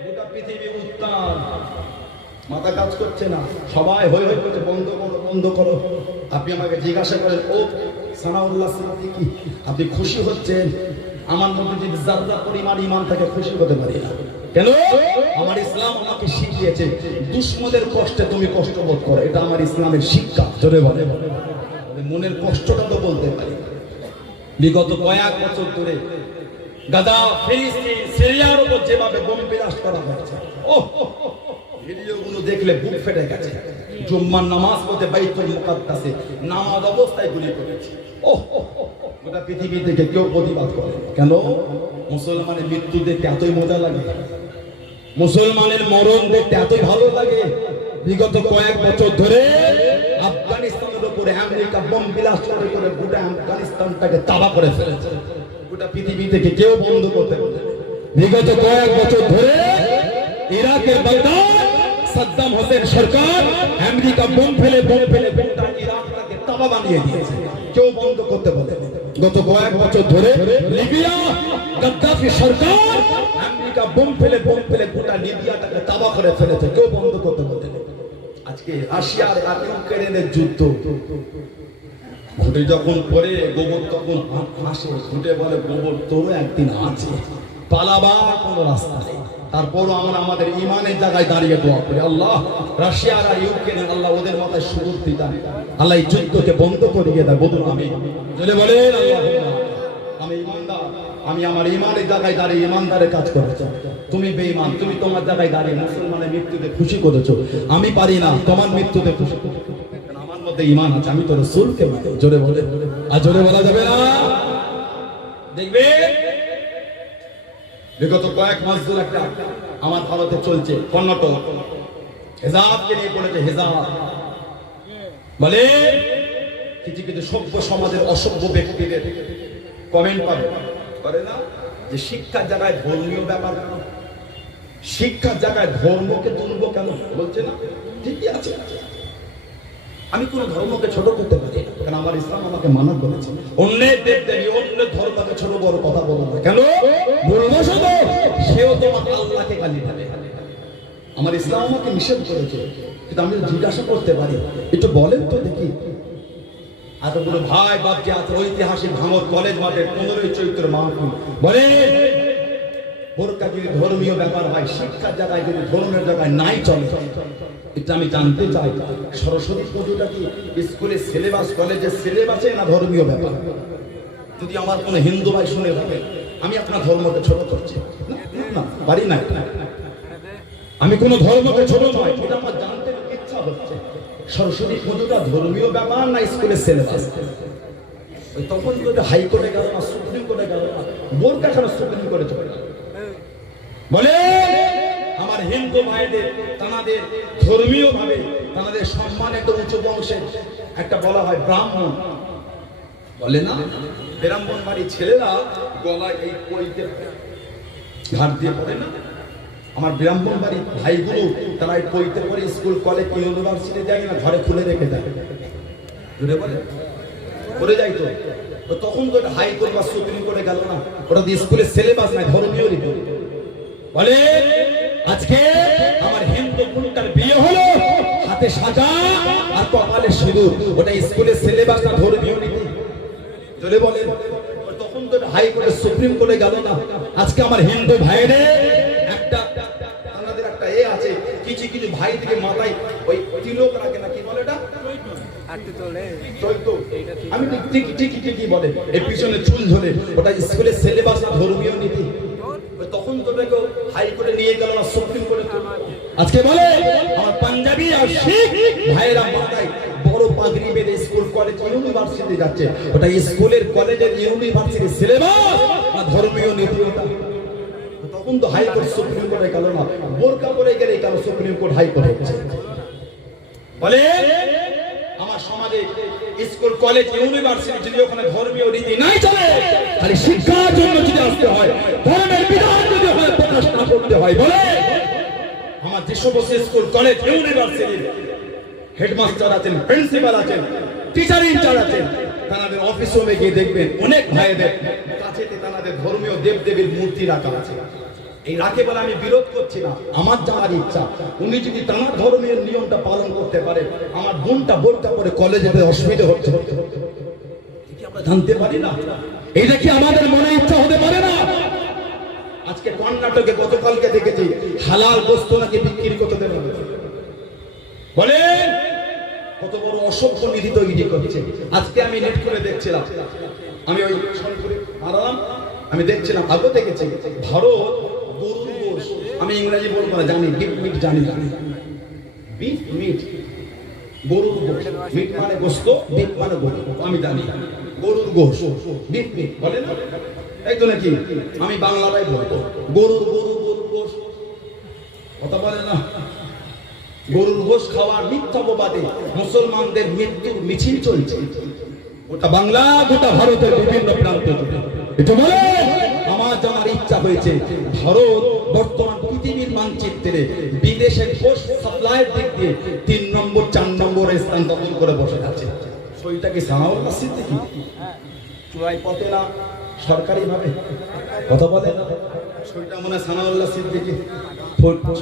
গোটা পৃথিবী উত্তাল, মাথা কাজ করছে না, সবাই হই হই করছে বন্ধ করো বন্ধ করো। আপনি আমাকে জিজ্ঞাসা করেন, ও সানাউল্লাহ সিদ্দিকী, আপনি খুশি হচ্ছেন? আমার মধ্যে যদি যারা পরিমাণ ঈমান থাকে খুশি হতে পারি না। কেন? আমার ইসলাম আমাকে শিখিয়েছে দুশমনের কষ্টে তুমি কষ্ট বোধ করো, এটা আমার ইসলামের শিক্ষা, জোরে বলে মনের কষ্টটা তো বলতে পারি। বিগত কয়েক বছর ধরে গাজা, ফিলিস্তিন, সিরিয়ার উপর যেভাবে বোম বিনাশ করা হচ্ছে, ও ভিডিওগুলো দেখলে বুক ফেটে গেছে। জুম্মার নামাজ পড়তে বাইতুল মুকাদ্দাসে নামাজ অবস্থায় গুলি করেছে। ও গোটা পৃথিবী থেকে কেউ প্রতিবাদ করে কেন? মুসলমানের মৃত্যু দেখতে এতই মজা লাগে, মুসলমানের মরণ দেখতে এতই ভালো লাগে। বিগত কয়েক বছর ধরে আফগানিস্তানের উপরে আমেরিকা বোম বিলাস করে করে গোটা আফগানিস্তানটাকে তাবাহ করে ফেলেছে। গোটা পৃথিবী থেকে কেউ বন্ধ করতে পারে। বিগত কয়েক বছর ধরে ইরাকের বাগদাদ সাদ্দাম হোসেন সরকার আমেরিকা বোম ফেলে গোটা ইরাকটাকে তাবাহ বানিয়ে দিয়েছে, কেউ বন্ধ করতে পারে। গত কয়েক বছর ধরে লিবিয়া গাদ্দাফি সরকার আমেরিকা বোম ফেলে গোটা লিবিয়াটাকে তাবাহ করে ফেলেছে, কেউ বন্ধ করতে পারে। আজকে রাশিয়ার আর ইউক্রেনের যুদ্ধ ঘটে যখন পরে গোবর তখন হাসে, ঘুটে বলে গোবর তোরও একদিন আছে, পালাবার কোনো রাস্তা নেই। তারপরও আমরা আমাদের ইমানের জায়গায় দাঁড়িয়ে দোয়া করি, আল্লাহ রাশিয়ার আর ইউক্রেন, আল্লাহ ওদের মাথায় সুবুদ্ধি দান, আল্লাহ এই যুদ্ধকে বন্ধ করিয়ে দেয়। বলুন আমি জেনে বলেন আল্লাহ, আমি ইমানদার, আমি আমার ইমানের জায়গায় দাঁড়িয়ে ইমানদারের কাজ করেছি। তুমি বেঈমান, তুমি তোমার জায়গায় দাঁড়িয়ে মুসলমানের মৃত্যুতে খুশি করেছো, আমি পারি না তোমার মৃত্যুতে খুশি করতে। আমার মধ্যে ঈমান আছে, আমি তো রাসূলকে মানি, জোরে বলে আর জোরে বলা যাবে না। দেখবে বিগত কয়েক মাস ধরে একটা আমার ভারতে চলছে কর্ণাটক, হেজাবকে নিয়ে বলেছে হেজাব বলে কিছু কিছু সভ্য সমাজের অসভ্য ব্যক্তিদের কমেন্ট পাবে করে না যে শিক্ষার জায়গায় ধর্মীয় ব্যাপার, শিক্ষার জায়গায় ধর্মকে তুলবো কেন? বলছে না ঠিকই আছে, আমি কোন ধর্মকে ছোট করতে পারি না, কারণ আমার ইসলাম আমাকে মানা করেছে। অন্যের দেব দেবী অন্যের ধর্মকে ছোট বড় কথা বলো না কেন? বলবো শুধু সেও তোমার আল্লাহকে গালি দেবে। আমার ইসলাম আমাকে নিষেধ করেছে, কিন্তু আমি জিজ্ঞাসা করতে পারি, একটু বলেন তো দেখি। এতগুলো ভাই বাপ যে আছে ঐতিহাসিক ভাঙর কলেজ মাঠে 15ই চৈত্র মাহফিল বলে বোরকা যদি ধর্মীয় ব্যাপার হয়, শিক্ষার জায়গায় যদি ধর্মের জায়গায় নাই চলে, এটা আমি জানতে চাই। সরস্বতী পুজোটা কি স্কুলের সিলেবাস, কলেজের সিলেবাসে না ধর্মীয় ব্যাপার? যদি আমার কোনো হিন্দু ভাই শুনে থাকে আমি আপনার ধর্মকে ছোট করছি না, পারি না, আমি কোনো ধর্মকে ছোট নয়, এটা আমার জানতে ইচ্ছা হচ্ছে। সরস্বতী পুজোটা ধর্মীয় ব্যাপার না স্কুলের সিলেবাস? তখন যদি হাইকোর্টে গেল না, সুপ্রিম কোর্টে গেল না, বোরকা কেন সুপ্রিম কোর্টে চলে গেল? বলে আমার হিন্দু ভাইদের তাদের ধর্মীয় ভাবে তাদের সম্মান একটা উচ্চ বংশে একটা বলা হয় ব্রাহ্মণ, বলে না ব্রাহ্মণ বাড়ির ছেলেরা গলায় এই পইতে ঘাট দিয়ে পড়ে না। আমার ব্রাহ্মণ বাড়ির ভাইগুলো তারা এই পইতে পড়ে স্কুল কলেজ ইউনিভার্সিটি যায় না, ঘরে খুলে রেখে দেয়, বলে পড়ে যায় তো তখন তো এটা হাইকোর্ট বা সুপ্রিম কোর্টে গেল না, ওটা দিয়ে স্কুলের সিলেবাস নাই, ধর্মীয় রীতি। বলে আজকে আমার হিন্দু বোনটার বিয়ে হলো, হাতে সাজা আর কপালে সিঁদুর, ওটা স্কুলের সিলেবাস না ধর্মীয় রীতি? চলে বলে তখন তো হাইকোর্টে সুপ্রিম কোর্টে গেল না। আজকে আমার হিন্দু ভাইদের একটা আমাদের একটা আছে, কিছু কিছু ভাই থেকে মাথায় ওই তিলক রাখে না, কি বলে এটা, আমি ঠিকই বলে এই পিছনে চুল ধরে, ওটা স্কুলের সিলেবাস না ধর্মীয় নীতি? তখন তো হাইকোর্টে নিয়ে গেল না, সুপ্রিম কোর্টে। আজকে বলে আমার পাঞ্জাবি আর শিখ ভাইয়েরা মাথায় বড় পাগড়ি বেঁধে স্কুল কলেজ ইউনিভার্সিটি যাচ্ছে, ওটা স্কুলের কলেজের ইউনিভার্সিটি সিলেবাস না ধর্মীয় নীতি? ওটা তখন তো হাইকোর্ট সুপ্রিম কোর্টে গেল না, বোরকা পরে গেলে কেন সুপ্রিম কোর্ট হাইকোর্ট হচ্ছে? বলে আমার সমাজে স্কুল কলেজ ইউনিভার্সিটি যদি ওখানে ধর্মীয় রীতি নাই চলে, খালি শিক্ষার জন্য যদি আসতে হয়, ধর্মের বিধান যদি ওখানে প্রকাশ না করতে হয়, বলে আমার যে সমস্ত স্কুল কলেজ ইউনিভার্সিটির হেডমাস্টার আছেন, প্রিন্সিপাল আছেন, টিচার ইনচার্জ আছেন, তাদের অফিসে গিয়ে দেখবেন অনেক ভাইদের কাছে তাদের ধর্মীয় দেবদেবীর মূর্তি রাখা আছে। এই রাখে বলে আমি বিরোধ করছি না, আমার জানার ইচ্ছা, উনি যদি তার ধর্মের নিয়মটা পালন করতে পারে, আমার বোনটা বোরকা পরে কলেজে অসুবিধা হচ্ছে, আমরা জানতে পারি না? এটা কি আমাদের মনে ইচ্ছা হতে পারে না? আজকে কর্ণাটকে গতকালকে দেখেছি হালাল বস্তু নাকি বিক্রি করতে দেবে, বলে কত বড় অসভ্য নীতি তৈরি করছে। আজকে আমি নেট করে দেখছিলাম, আমি ওই হারালাম, আমি দেখছিলাম, আগে দেখেছি ভারত গরুর গোশ, আমি ইংরেজি বলবো না, জানি বিফ মিট, জানি বিফ মিট, গরুর গোশ, মিট মানে গোশত, বিফ মানে গরু, আমি জানি গরুর গোশ, বিফ মিট বলে না, এই তো নাকি আমি বাংলাটাই বলবো, গরুর গোশ কথা বলে না। গরুর গোশ খাওয়ার মিথ্যা অপবাদে মুসলমানদের মৃত্যুর মিছিল চলছে, ওটা বাংলা গোটা ভারতের বিভিন্ন প্রান্তে। এটা বলে আমার জানার ইচ্ছা হয়েছে, ভারত বর্তমান পৃথিবীর মানচিত্রে বিদেশের গোশ সাপ্লাইয়ের দিক দিয়ে 3 নম্বর 4 নম্বরে স্থান দখল করে বসে আছে। সইটা কি সানাউল্লাহ সিদ্দিকী চুরাই পথে না সরকারি ভাবে কথা বলে না? সইটা মনে হয় সানাউল্লাহ সিদ্দিকী,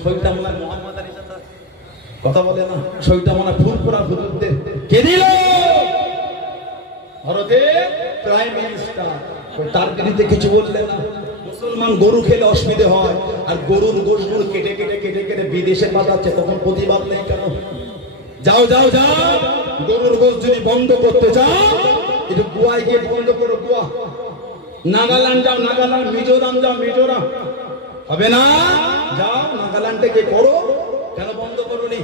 সইটা মনে হয় মোহাম্মদ আলী কথা বলে না, সইটা মনে হয় ফুরফুরা হুজুরদের কে দিল? ভারতের প্রাইম মিনিস্টার, তার বিরুদ্ধে কিছু বললে না? মুসলমান গরু খেলে অসুবিধে হয়, আর গরুর গোশগুলো কেটে কেটে কেটে কেটে বিদেশে পাঠাচ্ছে, তখন প্রতিবাদ নেই কেন? যাও যাও যাও, গরুর গোশ যদি বন্ধ করতে চাও, একটু গোয়ায় গিয়ে বন্ধ করো, গোয়া। নাগাল্যান্ড যাও, নাগাল্যান্ড, মিজোরাম যাও, মিজোরাম, হবে না? যাও নাগাল্যান্ডে গিয়ে করো, কেন বন্ধ করোনি?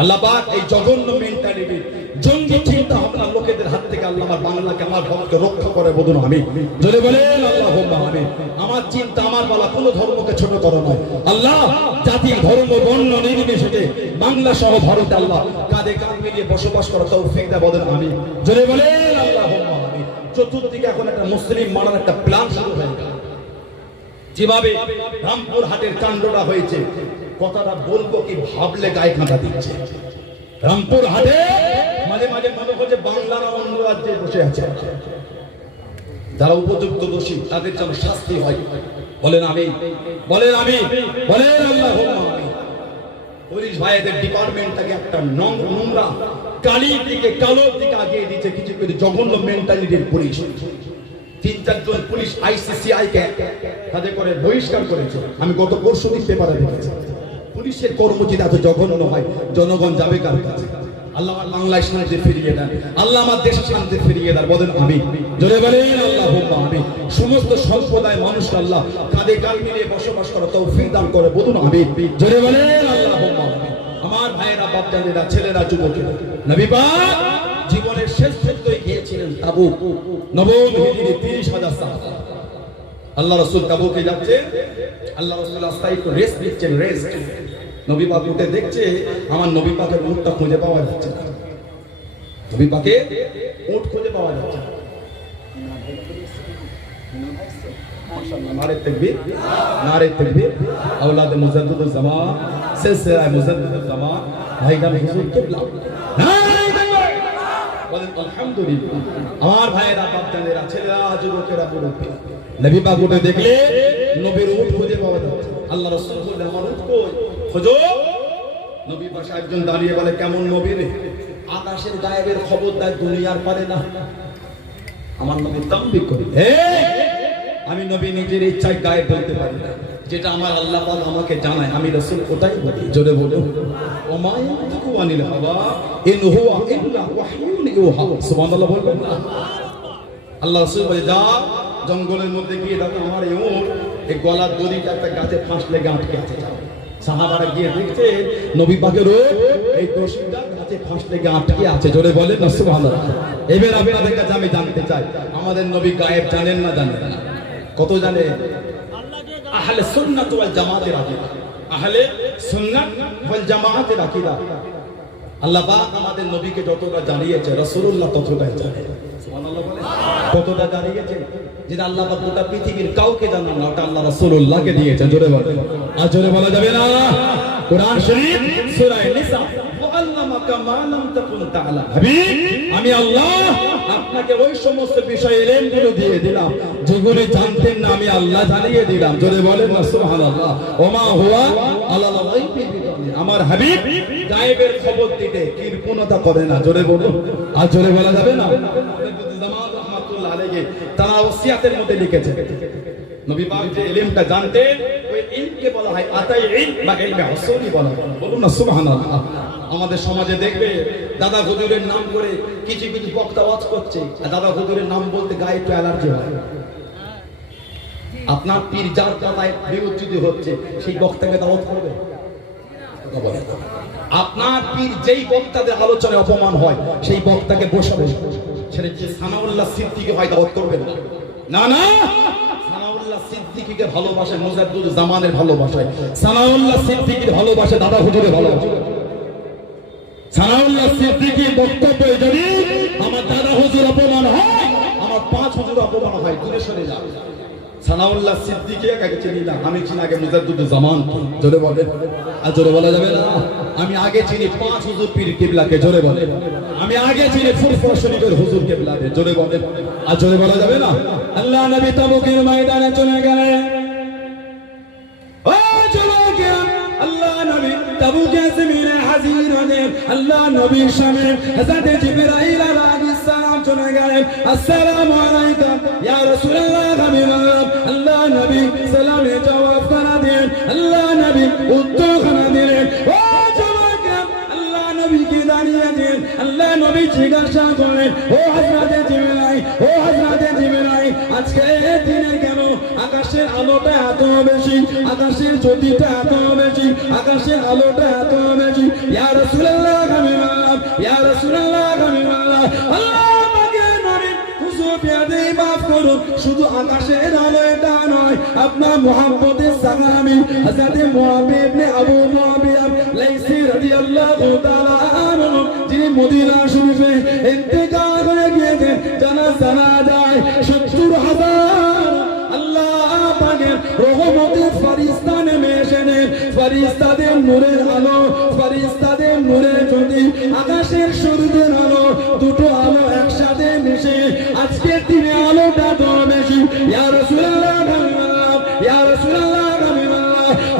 আল্লাহ পাক এই জঘন্য মেন্টালিটি, জঙ্গি চিন্তা ভাবনা লোকেদের হাত থেকে আল্লাহ আমার বাংলাকে, আমার ভারতকে রক্ষা করে বলুন আমি। যদি বলেন আল্লাহুম্মা আমিন। আমার চিন্তা, আমার বলা কোনো ধর্মকে ছোট করো নয়। আল্লাহ জাতি, ধর্ম, বর্ণ নির্বিশেষে বাংলা সহ ভারতে আল্লাহ কাঁধে কাঁধ মিলিয়ে বসবাস করার তৌফিক দেয়, বলেন আমিন। যদি বলেন আল্লাহুম্মা আমিন। চতুর্দিকে এখন একটা মুসলিম মারার একটা প্ল্যান শুরু হয়ে গেল। যেভাবে রামপুর হাটের কাণ্ডটা হয়েছে, কথাটা বলবো কি ভাবলে গায়ে কাঁটা দিচ্ছে। রামপুর হাটে মাঝে মাঝে মনে হচ্ছে বাংলার অন্য রাজ্যে বসে আছে, যারা উপযুক্ত দোষী তাদের যেন শাস্তি হয়, বলেন আমি, বলেন আমি, বলেন আল্লাহুম্মা আমিন। পুলিশ ভাইদের ডিপার্টমেন্টটাকে একটা নোংরা কালির দিকে, কালোর দিকে আগিয়ে দিচ্ছে কিছু কিছু জঘন্য মেন্টালিটির পুলিশ। 3-4 জন পুলিশ ICCI কে তাদের করে বহিষ্কার করেছে। আমি গত পরশু দিন পেপারে দেখেছি। পুলিশের কর্মচারী এত জঘন্য হয়, জনগণ যাবে কার কাছে? আল্লাহ আমার বাংলায় শান্তি ফিরিয়ে দেন, আল্লাহ আমার দেশে শান্তি ফিরিয়ে দেন, বলেন আমিন। জোরে বলেন আল্লাহুম্মা আমিন। সমস্ত সম্প্রদায় মানুষ আল্লাহ কাঁধে কাঁধ মিলিয়ে বসবাস করার তৌফিক দান করে, বলুন আমিন। জোরে বলেন আল্লাহুম্মা আমিন। আমার ভাইয়েরা, বাপজানেরা, ছেলেরা, যুবকেরা, নবী পাক জীবনের শেষ যুদ্ধে গিয়েছিলেন তাবুক, নবম হিজরি 30,000 সাহাবা। আল্লাহ রাসূল তাবুকে যাচ্ছেন, আল্লাহ রাসূল আস্তায় একটু রেস্ট নিচ্ছেন, রেস্ট। নবী পাক উঠে দেখছে আমার নবী পাকের উটটা খুঁজে পাওয়া যাচ্ছে না, নবী পাকে উট খুঁজে পাওয়া যাচ্ছে না। মাশাআল্লাহ, নারে তাকবীর, নারে তাকবীর। আওলাদ মুজাদ্দিদুল জামান, সিলসিলা মুজাদ্দিদুল জামান, ভাইজান হুজুর কিবলা, নারে তাকবীর। বলেন আলহামদুলিল্লাহ। আমার ভাইয়েরা, বাপজানেরা, ছেলেরা, যুবকেরা, মুরব্বী, নবী পাক উঠে দেখলে নবীর উট খুঁজে পাওয়া যাচ্ছে। আল্লাহ রাসূল বললেন আমার উট কই, খোঁজো। নবী পাশে একজন দাঁড়িয়ে বলে কেমন নবী রে, আকাশের গায়েবের খবর দেয় দুনিয়ার পারে না। আমার নবী তাম্বিক করে, আমি নবী নিজের ইচ্ছায় গায়েব বলতে পারি না, যেটা আমার আল্লাহ পাক আমাকে জানায় আমি রাসূল ওটাই বলি। জোরে বলুন ওমা ইয়ানতিকু আনিল হাওয়া ইন হুয়া ইল্লা ওয়াহয়ুন ইউহা। সুবহানাল্লাহ বলবেন না? আল্লাহ রাসূল বলে যা জঙ্গলের মধ্যে গিয়ে দেখো আমার এই উট এই গলার দড়িটা একটা গাছে ফাঁসলে আটকে আছে। সাহাবারা গিয়ে দেখছে নবী পাকের উট এই দড়িটা গাছে ফাঁসলে আটকে আছে। জোরে বলেন না সুবহানাল্লাহ। এবার আপনাদের কাছে আমি জানতে চাই আমাদের নবী গায়েব জানেন না জানেন না? কত জানে? আহলে সুন্নাত ওয়াল জামাতের আকীদা, আহলে সুন্নাত ওয়াল জামাতের আকীদা। আল্লাহ পাক আমাদের নবীকে যতটা জানিয়েছে রাসূলুল্লাহ ততটাই জানেন। সুবহানাল্লাহ বলেন। কতটা জানিয়েছে যেটা আল্লাহ পাক গোটা পৃথিবীর কাউকে জানান না, ওটা আল্লাহ রাসূলুল্লাহকে দিয়েছেন। জোরে বলেন। আর জোরে বলা যাবে না? কোরআন শরীফ সূরা নিসা ওয়াল্লামাকা মা লাম তাকুন তাআলাম। হাবিব আমি আল্লাহ আপনাকে ওই সমস্ত বিষয় ইলমগুলো দিয়ে দিলাম যেগুলো জানতেন না, আমি আল্লাহ জানিয়ে দিলাম। জোরে বলেন না সুবহানাল্লাহ। ওমা হুয়া আলাল গায়বি বিদানির। আমার হাবিব গায়েবের খবর দিতে কৃপণতা করে না। জোরে বলুন। আর জোরে বলা যাবে না? জামাত রাহমাতুল্লাহ আলাইহি তারা ওসিয়াতের মধ্যে লিখেছে নবী পাক যে ইলমটা জানতেন ওই ইলমকে বলা হয় আতাই ইলম বা ইলমে উসুলি বলা হয়। বলুন না সুবহানাল্লাহ। আমাদের সমাজে দেখবে দাদা হুজুরের নাম করে কিছু কিছু বক্তা ওয়াজ করছে, দাদা হুজুরের নাম বলতে গায়ে একটু অ্যালার্জি হয়। আপনার পীর যার কথায় বিরোধিত হচ্ছে সেই বক্তাকে দাওয়াত করবে? আপনার পীর যেই বক্তাদের আলোচনায় অপমান হয় সেই বক্তাকে বসাবে। সেটা যে সানাউল্লাহ সিদ্দিকী হয় দাওয়াত করবে না? না না, সানাউল্লাহ সিদ্দিকীকে ভালোবাসে মুজাদ্দিদ জামানের ভালোবাসায়, সানাউল্লাহ সিদ্দিকীর ভালোবাসে দাদা হুজুরের ভালোবাসে। সানাউল্লাহ সিদ্দিকীর বক্তব্য যদি আমার দাদা হুজুর অপমান হয়, আমার পাঁচ হুজুর অপমান হয়, দূরে সরে যাও। সানাউল্লাহ সিদ্দিকী আগে চিনি না, আমি চিনি আগে মুজাদ্দিদ জামান। জোরে বলে। আর জোরে বলা যাবে না? আমি আগে চিনি পাঁচ হুজুর পীর কিবলাকে। জোরে বলে। আমি আগে চিনি ফুরফুরা শরীফের হুজুর কিবলাকে। জোরে বলে। আর জোরে বলা যাবে না? আল্লাহ নবী তাবুকের ময়দানে চলে গেলেন। ও যুবকেরা, আল্লাহ নবী তাবুকে জমিনে হাজির হলেন। আল্লাহ নবীর সামনে হযরত জিবরাইল আলাইহিস সালাম চলে গেলেন। আসসালামু আলাইকুম ইয়া রাসূলুল্লাহ। আল্লাহ নবী সালামে জবাব করে দেন, আল্লাহ নবী উত্তর করে দিলেন। ও যুবকেরা, আল্লাহ নবীকে দাঁড়িয়ে দেন। আল্লাহ নবী জিজ্ঞাসা করেন, ও হযরত জিবরাইল, ও হযরত জিবরাইল, আজকে দিনে কেন আকাশের আলোটা এত বেশি, আকাশের জ্যোতিটা এত বেশি, আকাশের আলোটা এত বেশি? ইয়া রাসূলুল্লাহ হাবিবাল্লাহ, ইয়া রাসূলুল্লাহ হাবিবাল্লাহ। আল্লাহ পাকের নবী হুজুর পেয়াদে মাফ করুন, শুধু আকাশের আলো এটা নয়, আপনার মুহাম্মদের সাহাবী হযরত মুআবিয়া ইবনে আবু মুআবিয়া লাইসি রাদিয়াল্লাহু তাআলা আনহু যিনি মদিনা শরীফে ইন্তেকাল করে গিয়েছেন, জানা যায় ৭০,০০০ আল্লাহ পাকের রহমতের ফেরেশতা নেমে এসেছেন। ফেরেশতাদের নূরের আলো, ফেরেশতাদের নূরের জ্যোতি, আকাশের সূর্যের আলো, দুটো আলো একসাথে মিশে আজকের দিনে আলোটা তো বেশি। ইয়া রাসূলুল্লাহ, ইয়া রাসূলুল্লাহ,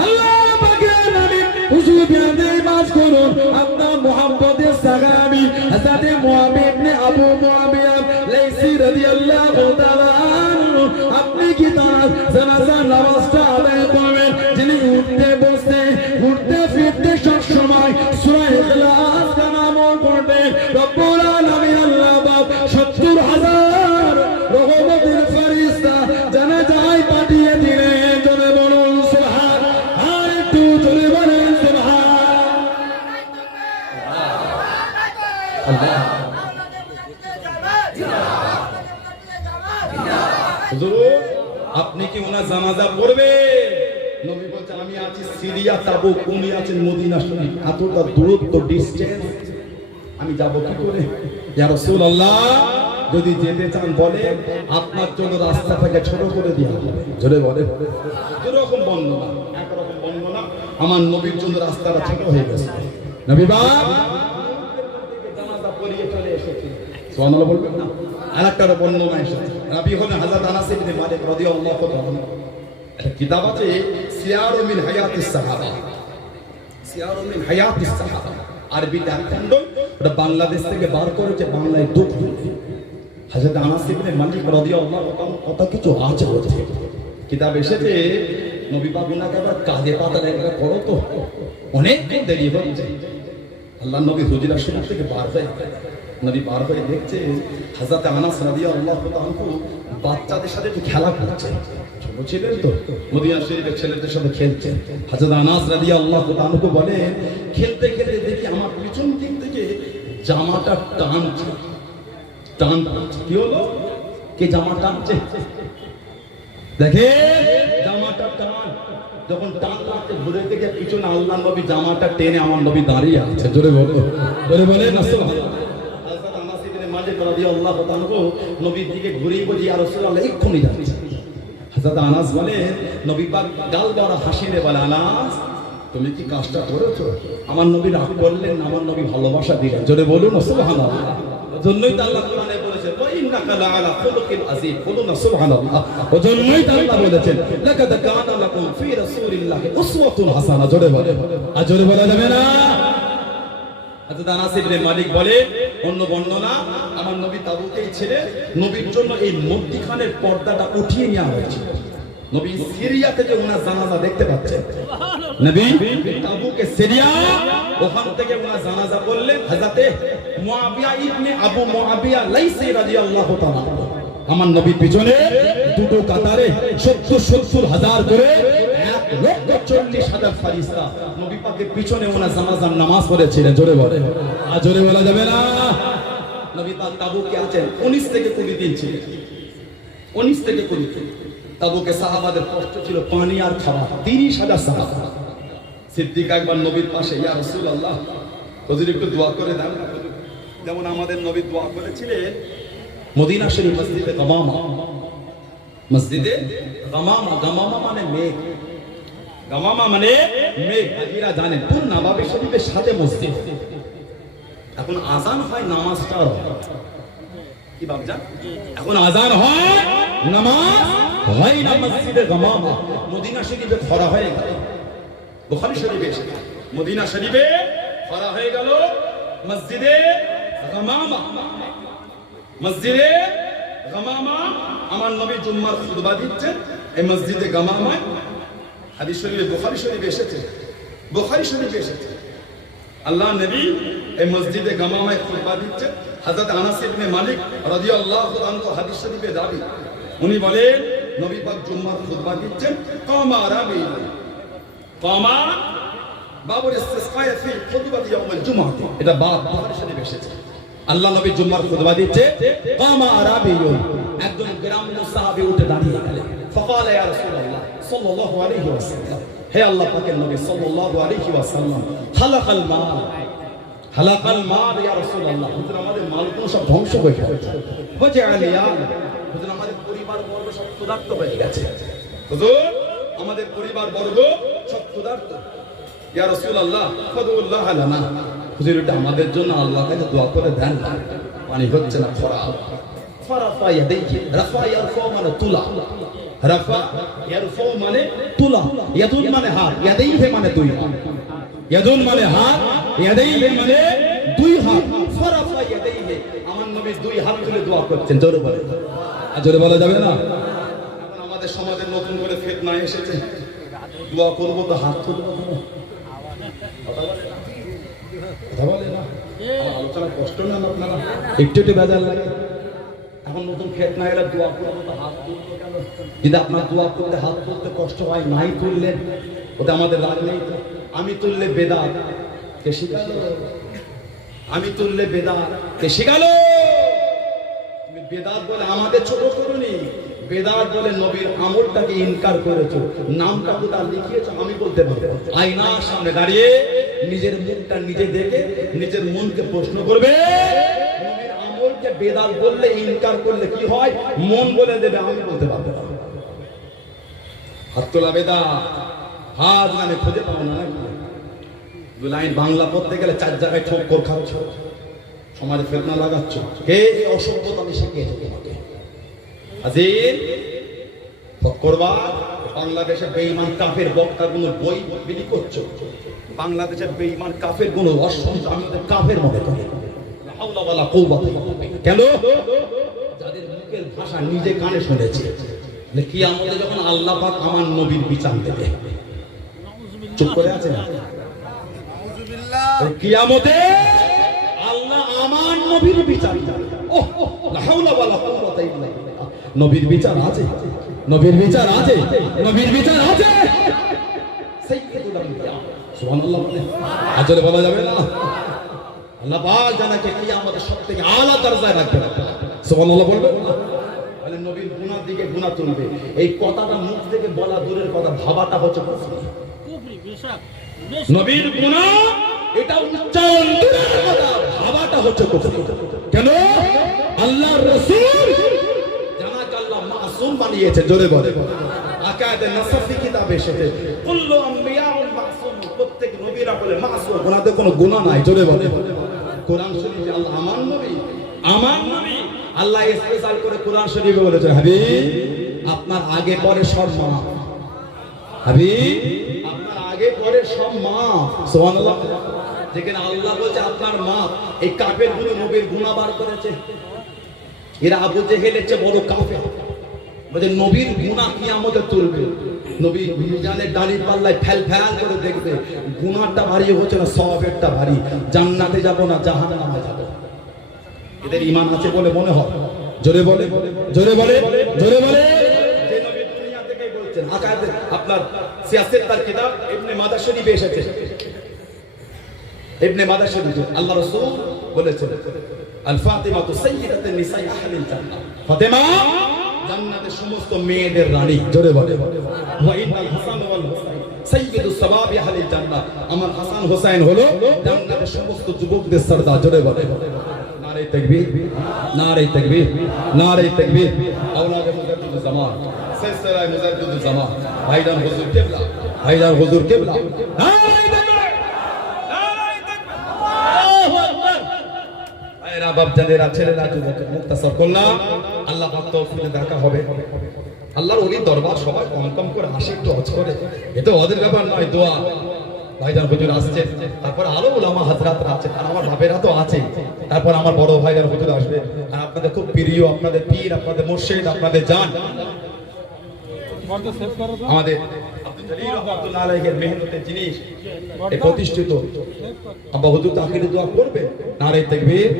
আল্লাহ পাকের নবী হুজুর পেয়াদে মাফ করুন, আপনার মুহাম্মদের সাহাবী হযরত মুআবিয়া ইবনে আবু মুআবিয়া লাইসি রাদিয়াল্লাহু তাআলা আনহু, আপনি কি তার জানাজার নামাজটা আদায় করবেন? যিনি উঠতে বসতে ঘুরতে ফিরতে সব সময় সূরা ইখলাস নামও পড়তেন। রব্বুল আলামিন আল্লাহ পাক ৭০,০০০ রহমতের ফেরেশতা জানাজায় পাঠিয়ে দিলেন। জোরে বলুন সুবহানাল্লাহ। আর একটু জোরে বলেন সুবহানাল্লাহ। আপনি কি ওনার জানাজা পড়বে? নবী বলছেন আমি আছি সিরিয়া তাবুক, উনি আছেন মদিনা শরীফ, এতটা দূরত্ব ডিসটেন্স, আমি যাব কি করে? ইয়া রাসূলুল্লাহ, যদি যেতে চান বলে আপনার জন্য রাস্তাটাকে ছোট করে দেওয়া হবে। জোরে বলে। দুরকম বর্ণনা, একরকম বর্ণনা, আমার নবীর জন্য রাস্তাটা ছোট হয়ে গেছে। নবী বাপ জানাজা পড়িয়ে চলে এসেছে। সুবহানাল্লাহ বলবেন না? আরেকটা বর্ণনা এসেছে, রাবি হলেন হযরত আনাস ইবনে মালিক রাদিয়াল্লাহু তাআলা। একটা কিতাব আছে সিয়ারু মিন হায়াতিস সাহাবা, সিয়ারু মিন হায়াতিস সাহাবা, আরবি ডাকখণ্ড, ওটা বাংলাদেশ থেকে বার করেছে বাংলায় দুঃখ। হযরত আনাস ইবনে মালিক রাদিয়াল্লাহু তাআলা কত কিছু আছে বলছে কিতাব এসেছে। নবী পাক উনাকে আবার কাঁধে পাতা রেখে পড়ো তো অনেক দেরি হচ্ছে। আল্লাহ নবী হুজরা শরীফ থেকে বার হয়ে নবী বার হয়ে দেখছে হযরত আনাস রাদিয়াল্লাহু তাআলা বাচ্চাদের সাথে একটু খেলা করছে, ছোট ছিলেন তো, মদিনা শরীফের ছেলেদের সাথে খেলছেন। হযরত আনাস রাদিয়াল্লাহু তাআলা বলে খেলতে খেলতে দেখি আমার পিছন দিক থেকে জামাটা টানছে, কি হলো? কে জামা টানছে? দেখে জামাটা টান, যখন টান লাগছে ঘুরে থেকে পিছনে আল্লাহ নবী জামাটা টেনে আমার নবী দাঁড়িয়ে আছে। জোরে বলো, জোরে বলে না সুবহানাল্লাহ। হযরত আনাস ইবনে মালিক রাদিয়াল্লাহু তাআলা নবীর দিকে ঘুরেই বলি ইয়া রাসূলুল্লাহ এক্ষুনি যাচ্ছে। হযরত আনাস বলে নবী পাক গাল ভরা হাসিয়ে বলে আনাস তুমি কি কাজটা করেছো? আমার নবী রাগ করলেন না, আমার নবী ভালোবাসা দিলেন। জোরে বলুন না সুবহানাল্লাহ। ওজন্যই তো আল্লাহ কোরআনে বলেছে ইন্নাকা লাআলা খুলুকিন আযীম, বলুন না সুবহানাল্লাহ। ওজন্যই তো আল্লাহ বলেছেন লাকাদ কানা লাকুম ফি রাসূলিল্লাহি উসওয়াতুন হাসানাহ। জোরে বলে, আর জোরে বলা যাবে না? হযরত আনাস ইবনে মালিক বলে অন্য বর্ণনা আমার নবী তাবুকেই ছিলেন, নবীর জন্য এই মধ্যখানের পর্দাটা উঠিয়ে নেওয়া হয়েছিল। নবী সিরিয়া থেকে ওনার জানাজা দেখতে পাচ্ছেন, নবী তাবুকে সিরিয়া, ওখান থেকে ওনার জানাজা করলেন হযরতে মুআবিয়া ইবনে আবু মুআবিয়া লাইসি রাদিয়াল্লাহু তাআলা। আমার নবীর পিছনে দুটো কাতারে 70 হাজার করে 1,40,000 ফেরেশতা নবী পাকের পিছনে ওনার জানাজার নামাজ পড়েছিলেন। জোরে বলে, আর জোরে বলা যাবে না? নবী পাক তাবুকে আছেন 19 থেকে 20 দিন ছিলেন, 19 থেকে 20 দিন। তাবুকে সাহাবাদের কষ্ট ছিল পানি আর খাবার, 30,000 সাহাবা। সিদ্দিক একবার নবীর পাশে ইয়া রাসূলুল্লাহ হুজুর একটু দোয়া করে দেন, যেমন আমাদের নবী দোয়া করেছিলেন মদিনা শরীফ মসজিদে গামামা, মসজিদে গামামা, গামামা মানে মেঘ, গামামা মানে মেঘ। আপনারা জানেন পুরো নবাবী শরীফের সাথে মসজিদ। এখন আজান হয়, নামাজটা কি বাবজান? এখন আজান হয়, নামাজ হয় না মসজিদে গামামা। মদিনা শরীফে খরা হয়ে গেল, বুখারী শরীফে এসে মদিনা শরীফে খরা হয়ে গেল মসজিদে গামামা। মসজিদে গামামা আমার নবী জুম্মার খুতবা দিচ্ছেন এই মসজিদে গামামায়। হাদিস শরীফে বুখারী শরীফে এসেছে, বুখারী শরীফে এসেছে আল্লাহ নবী এই মসজিদে গামামায় খুতবা দিচ্ছেন। হযরত আনাস ইবনে মালিক রাদিয়াল্লাহু তাআলা হাদিস শরীফে দাবি, উনি বলেন নবী পাক জুম্মার খুতবা দিচ্ছেন, কামা রাবি কামা বাবুল ইসতিসকা ফি খুতবাতি ইয়াউমুল জুমআহ। এটা বুখারী শরীফে এসেছে। আল্লাহ নবী জুম্মার খুতবা দিচ্ছে, কামা আরাবিয়ুন, একজন গ্রাম্য সাহাবী উঠে দাঁড়িয়ে গেলেন। ফাকালা ইয়া রাসূলুল্লাহ সাল্লাল্লাহু আলাইহি ওয়াসাল্লাম, হে আল্লাহ পাকের নবী সাল্লাল্লাহু আলাইহি ওয়াসাল্লাম, খালাকাল মাল, খালাকাল মাল ইয়া রাসূলুল্লাহ, হুজুর আমাদের মালগুলো সব ধ্বংস হয়ে গেছে। ওয়াজআল ইয়াল, হুজুর আমাদের পরিবার বর্গ সব ক্ষুধার্ত হয়ে গেছে। হুজুর আমাদের পরিবার বর্গ সব ক্ষুধার্ত। ইয়া রাসূলুল্লাহ ফাদুল্লাহ লানা, হুজুর এটা আমাদের জন্য আল্লাহর কাছে দোয়া করে দেন, পানি হচ্ছে না, খরা। ফারাফা ইয়াদাইহি, রাফা ইয়ারফা মানে তুলা, রাফা ইয়ারফা মানে তুলা, ইয়াদুন মানে হাত, ইয়াদাইহি মানে দুই হাত, ইয়াদুন মানে হাত, ইয়াদাইহি মানে দুই হাত। ফারাফা ইয়াদাইহি, আমার নবী দুই হাত তুলে দোয়া করছেন। জোরে বলে, আর জোরে বলা যাবে না? এখন আমাদের সমাজে নতুন করে ফিতনা এসেছে, দোয়া করব তো হাত তুলবো না, কথা বলে না, আলোচনা কষ্ট না আপনারা একটু একটু বেজার লাগে। এখন নতুন ফিতনা এলে দোয়া করবো তো হাত তুলবো কেন? যদি আপনার দোয়া করতে হাত তুলতে কষ্ট হয়, নাই তুললেন, ওটা আমাদের রাগ নেই তো। আমি তুললে বেদাত, কে শিখাল? আমি তুললে বেদাত, কে শিখাল? তুমি বেদাত বলে আমাদের ছোট করুনি, বেদাত বলে নবীর আমলটাকে ইনকার করেছো, নামটা কোথায় লিখিয়েছো আমি বলতে পারবো। আয়নার সামনে দাঁড়িয়ে নিজের মুখটা নিজে দেখে নিজের মনকে প্রশ্ন করবে, নবীর আমলকে বেদাত বললে ইনকার করলে কি হয়? মন বলে দেবে আমি বলতে পারবো না। হাত তোলা বেদাত, হাত মানে খুঁজে পাবো না নাকি? দু লাইন বাংলা পড়তে গেলে 4 জায়গায় ঠোক্কর খাচ্ছ, সমাজে ফেতনা লাগাচ্ছ, কে এই অসভ্যতা আমি শিখিয়েছে তোমাকে? আজির করবা বাংলাদেশের বেঈমান কাফের বক্তাগুলো বই বিলি করছো, বাংলাদেশের বেঈমান কাফের গুলো অসংখ্য আমি ওদের কাফের মনে করি। হাওলা ওয়ালা কুওয়াতা ইল্লা বিল্লাহ। কেন? যাদের মুখের ভাষা নিজে কানে শুনেছে, যে কিয়ামতে যখন আল্লাহ পাক আমার নবীর বিচার দেবে, চুপ করে আছে না? কিয়ামতে আল্লাহ আমার নবীর বিচার দেবে। ওহ লা হাওলা ওয়ালা কুওয়াতা ইল্লা বিল্লাহ। নবীর বিচার আছে, নবীর বিচার আছে, নবীর বিচার আছে। সাইয়্যিদুল আম্বিয়া সুবহানাল্লাহ। আজলে বলা যাবে না? আল্লাহ পাক জানাকে কিয়ামতের সবথেকে আলা দরজায় রাখবে। সুবহানাল্লাহ বলবে না? তাহলে নবীর গুনার দিকে গুনাহ তুলবে। এই কথাটা মুখ থেকে বলা দূরের কথা, ভাবাটা হচ্ছে কুফরি। নবীর গুনাহ এটা উচ্চারণ দূরের কথা, ভাবাটা হচ্ছে কুফরি। কেন? আল্লাহর রাসূল জানাকে আল্লাহ মাসুম বানিয়েছে। জোরে বলে আকায়েদে নাসাফি কিতাবে এসেছে কুল্লু আম্বিয়াউল মাসুম, প্রত্যেক নবীরা বলে মাসুম, ওনাদের কোনো গুনাহ নাই। জোরে বলে কোরআন শরীফে আল্লাহ আমার নবী, আমার নবী আল্লাহ স্পেশাল করে কোরআন শরীফে বলেছে হাবিব আপনার আগে পরে সব মাফ, হাবিব আপনার আগে পরে সব মাফ। সুবহানাল্লাহ। যেখানে আল্লাহ বলছে আপনার মাফ, এই কাফের গুলো নবীর গুনাহ বার করেছে। এরা আবু জেহেলের চেয়ে বড় কাফের। বলে নবীর গুনাহ কিয়ামতে তুলবে, নবী মিজানের দাড়ির পাল্লায় ফেল ফেল করে দেখবে গুনাহটা ভারী হচ্ছে না সওয়াবেরটা ভারী, জান্নাতে যাব না জাহান্নামে যাব। এদের ঈমান আছে বলে মনে হয়। জোরে বলে, জোরে বলে, জোরে বলে। যে নবী দুনিয়া থেকেই বলছেন আকায়েদে আপনার সিয়াসেত তার কিতাব ইবনে মাদা শরীফে এসেছে, ইবনে মাদা শরীফে আল্লাহ রাসূল বলেছেন আল ফাতিমা তু সাইয়্যিদাতুন নিসাই আহলিল জান্নাহ, ফাতেমা জান্নাতের সমস্ত মেয়েদের রানী। জোরে বলে ওয়া ইন্নাল হাসান ওয়াল হুসাইন সাইয়্যিদুস সাবাবি আহলিল জান্নাহ, আমার হাসান হোসেন হলো জান্নাতের সমস্ত যুবকদের সরদার। জোরে বলে নারে তাকবীর, নারে তাকবীর, নারে তাকবীর। আওলাদে মুজাদ্দিদুল জামান, সিলসিলায়ে মুজাদ্দিদুল জামান, ভাইজান হুজুর কিবলা, ভাইজান হুজুর কিবলা। নারে তাকবীর, নারে তাকবীর, আল্লাহু আকবার। আয়রা বাপজানেরা ছেলেরা যুবক মুক্তাসর করলাম, আল্লাহ পাক তৌফিক দেখা হবে। আল্লাহর ওলি দরবার সবাই কম কম করে হাসি একটু হজ করে, এটা ওদের ব্যাপার নয়। দোয়া ভাইজান হুজুর আসছে, তারপর আরো উলামা হাজরাতরা আছে, আর আমার বাপেরা তো আছে, তারপর আমার বড় ভাইজান হুজুর আসবে। আর আপনাদের খুব প্রিয়, আপনাদের পীর, আপনাদের মুর্শিদ, আপনাদের জান আমাদের আব্দুল জলিল রাহমাতুল্লাহ আলাইহির মেহনতের জিনিস এই প্রতিষ্ঠিত আব্বা হুজুর তাকিরে দোয়া করবে। নারে তাকবীর।